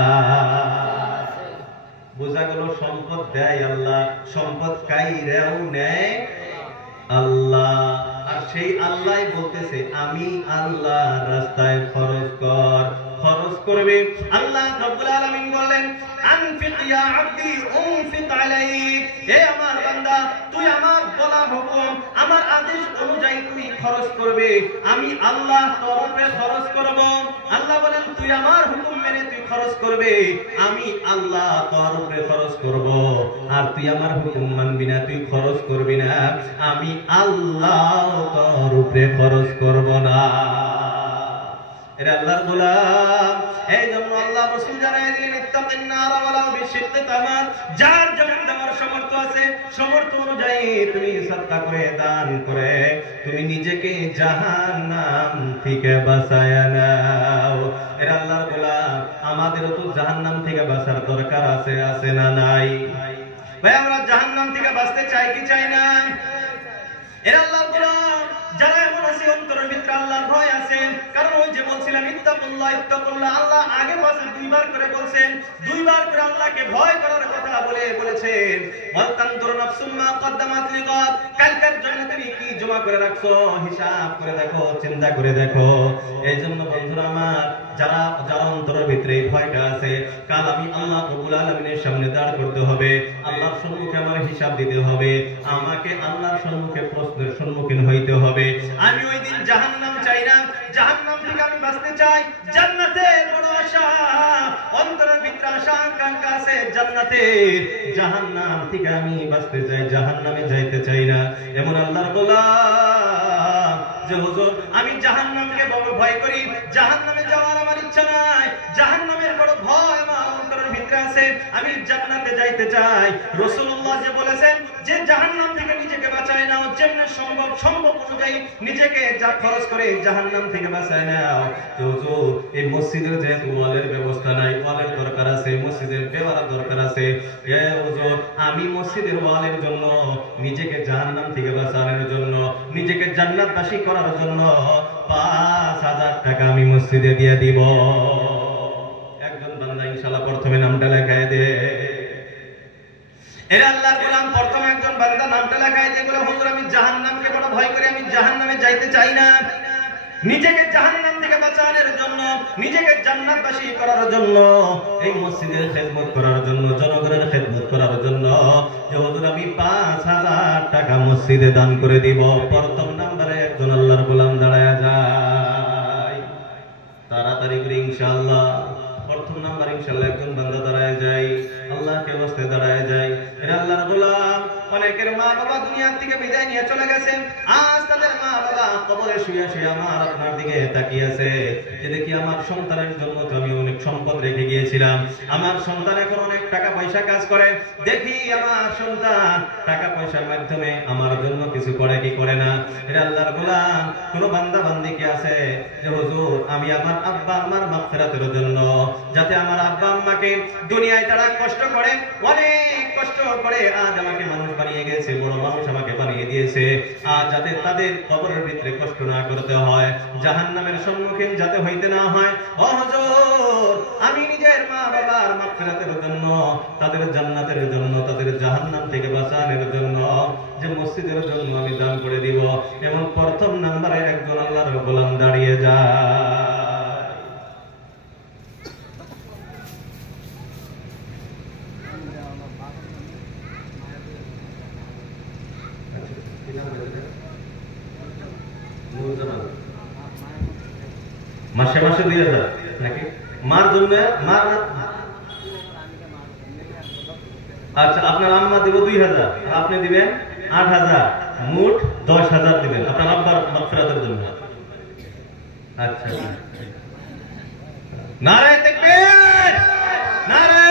বোঝা গেল সম্পদ দেয় আল্লাহ, সম্পদ কাইরাও নেয় আল্লাহ। আর সেই আল্লাহ বলতেছে, আমি আল্লাহ রাস্তায় খরচ কর, খরচ করবে। আল্লাহ রাব্বুল আলামিন বলেন, আনফিক ইয়া আবদি উনফিক আলাইক, হে আমার বান্দা তুই আমার বলা হুকুম, আমার আদেশ অনুযায়ী তুই খরচ করবে, আমি আল্লাহ তোর উপরে খরচ করব। আল্লাহ বলেন, তুই আমার হুকুম মেনে তুই খরচ করবে, আমি আল্লাহ তোর উপরে খরচ করব। আর তুই আমার হুকুম মানবি না, তুই খরচ করবি না, আমি আল্লাহ তোর উপরে খরচ করব না। এর আল্লাহর গোলাম, এই জন্য আল্লাহ রাসূল জানায় দিলেন, ইত্তাকিন নার ওয়ালাউ বিশিক্কি তামার। যার যেমন দেওয়ার সামর্থ্য আছে, সামর্থ্য অনুযায়ী তুমি সাদকা করে, দান করে তুমি নিজেকে জাহান্নাম থেকে বাঁচায় নাও। এর আল্লাহর গোলাম, আমাদেরও তো জাহান্নাম থেকে বাঁচার দরকার আছে, আছে না নাই? ভাই আমরা জাহান্নাম থেকে বাঁচতে চাই কি চাই না? এর আল্লাহর গোলাম, যারা এমন আছে অন্তরের ভিতরে আল্লাহর ভয় আছে, কারণ ওই যে বলছিলাম ইত্তাকুল্লাহ ইত্তাকুল্লাহ, আল্লাহ আগে পাশে 2 বার করে বলছেন, 2 বার করে আল্লাহকে ভয় করার কথা বলেছেন। ওয়াল তানজুর নাফসুম মা কদ্দামাত লিগাদ, কালকের জন্য তুমি কি জমা করে রাখছো হিসাব করে দেখো, চিন্তা করে দেখো। এইজন্য বন্ধুরা আমার, যারা যারা অন্তরের ভিতরে ভয়টা আছে, কাল আমি আল্লাহ রাব্বুল আলামিনের সামনে দাঁড় করতে হবে, আল্লাহর সম্মুখে আমার হিসাব দিতে হবে, আমাকে আল্লাহর সম্মুখে প্রশ্নের সম্মুখীন হইতে হবে। আমি ওই দিন জাহান্নাম চাই না, জাহান্নাম থেকে আমি বাঁচতে চাই। জান্নাতের বড় আশা, অন্তরের ভিতরে আশা আকাঙ্ক্ষা আছে জান্নাতের, জাহান্নাম থেকে আমি বাঁচতে চাই, জাহান্নামে যাইতে চাই না। এমন আল্লাহর গোলাম যে হুজুর আমি জাহান্নামকে বড় ভয় করি, জাহান্নামে যাওয়ার আমার ইচ্ছা নাই, জাহান্নামের বড় ভয় আমার অন্তরের ভিতরে আছে, আমি জান্নাতে যাইতে চাই। রাসূলুল্লাহ যে বলেছেন যে জাহান্নাম থেকে নিজেকে বাঁচায় নাও, যেমন সম্ভব অনুযায়ী নিজেকে যা খরচ করে জাহান্নাম থেকে বাঁচায় নাও। তো হুজুর এই মসজিদের যেহেতু ওয়ালের ব্যবস্থা নাই, ওয়ালের দরকার আছে, মসজিদের বেওয়ার দরকার আছে, এ হুজুর আমি মসজিদের ওয়ালের জন্য, নিজেকে জাহান্নাম থেকে বাঁচানোর জন্য, নিজেকে জান্নাতবাসী করার জন্য 5,000 টাকা আমি মসজিদে দিয়ে দিব। একজন বান্দা ইনশাআল্লাহ প্রথমে নামটা লেখায় দে। এর আল্লাহর গোলাম প্রথম একজন বান্দা নামটা লেখায় দিয়ে বলে, হুজুর আমি জাহান্নামকে বড় ভয় করি, আমি জাহান্নামে যাইতে চাই না। নিজেকে জাহান্নাম থেকে বাঁচানোর জন্য, নিজেকে জান্নাতবাসী করার জন্য, এই মসজিদের খেদমত করার জন্য, জনগণের খেদমত করার জন্য যে হুজুর আমি 5,000 টাকা মসজিদে দান করে দিব। প্রথম নাম্বারে একজন আল্লাহর গোলাম দাঁড়ায় যায়। তাড়াতাড়ি করে ইনশাআল্লাহ প্রথম নাম্বার ইনশাআল্লাহ একজন বান্দা দাঁড়ায় যায়, আল্লাহকে বসতে দাঁড়ায় যায়। এরা আল্লাহর গোলাম। অনেকের মা বাবা দুনিয়া থেকে বিদায় নিয়ে চলে গেছেন, আজ তাদের মা বাবা কবরে শুয়ে শুয়ে আমার আপনার দিকে তাকিয়ে আছে যে দেখি আমার সন্তানের জন্য তো আমি অনেক সম্পদ রেখে গিয়েছিলাম, আমার সন্তান এখন অনেক টাকা পয়সা কাজ করে, দেখি আমার সন্তান টাকা পয়সার মাধ্যমে আমার জন্য কিছু করে কি করে না। এরা আল্লাহর গোলাম। কোন বান্দা বান্দি কি আছে যে হুজুর আমি আমার আব্বা আম্মার মাগফিরাতের জন্য, যাতে আমার আব্বা আম্মাকে দুনিয়ায় তারা কষ্ট করে, অনেক কষ্ট করে আজ আমাকে মানুষ বানিয়ে গেছে, বড় মানুষ আমাকে বানিয়ে দিয়েছে, আজ যাতে তাদের কবরের ভিতরে কষ্ট না করতে হয়, জাহান্নামের সম্মুখীন যাতে হইতে না হয়। ও হুজুর আমি নিজের মা বাবার মাগফিরাতের জন্য, তাদের জান্নাতের জন্য, তাদের জাহান্নাম থেকে বাঁচানোর জন্য যে মসজিদের জন্য আমি দান করে দিব। এবং প্রথম নম্বরে একজন আল্লাহর গোলাম দাঁড়িয়ে যায়। মাসে মাসে 2000 নাকি মার জন্য? মার আচ্ছা আপনার আম্মা দিব 2000, আপনি দিবেন 8000, মোট 10000 দিবেন আপনার আব্বার মাগফিরাতের জন্য। আচ্ছা নারায়ে তাকবীর, নারায়ে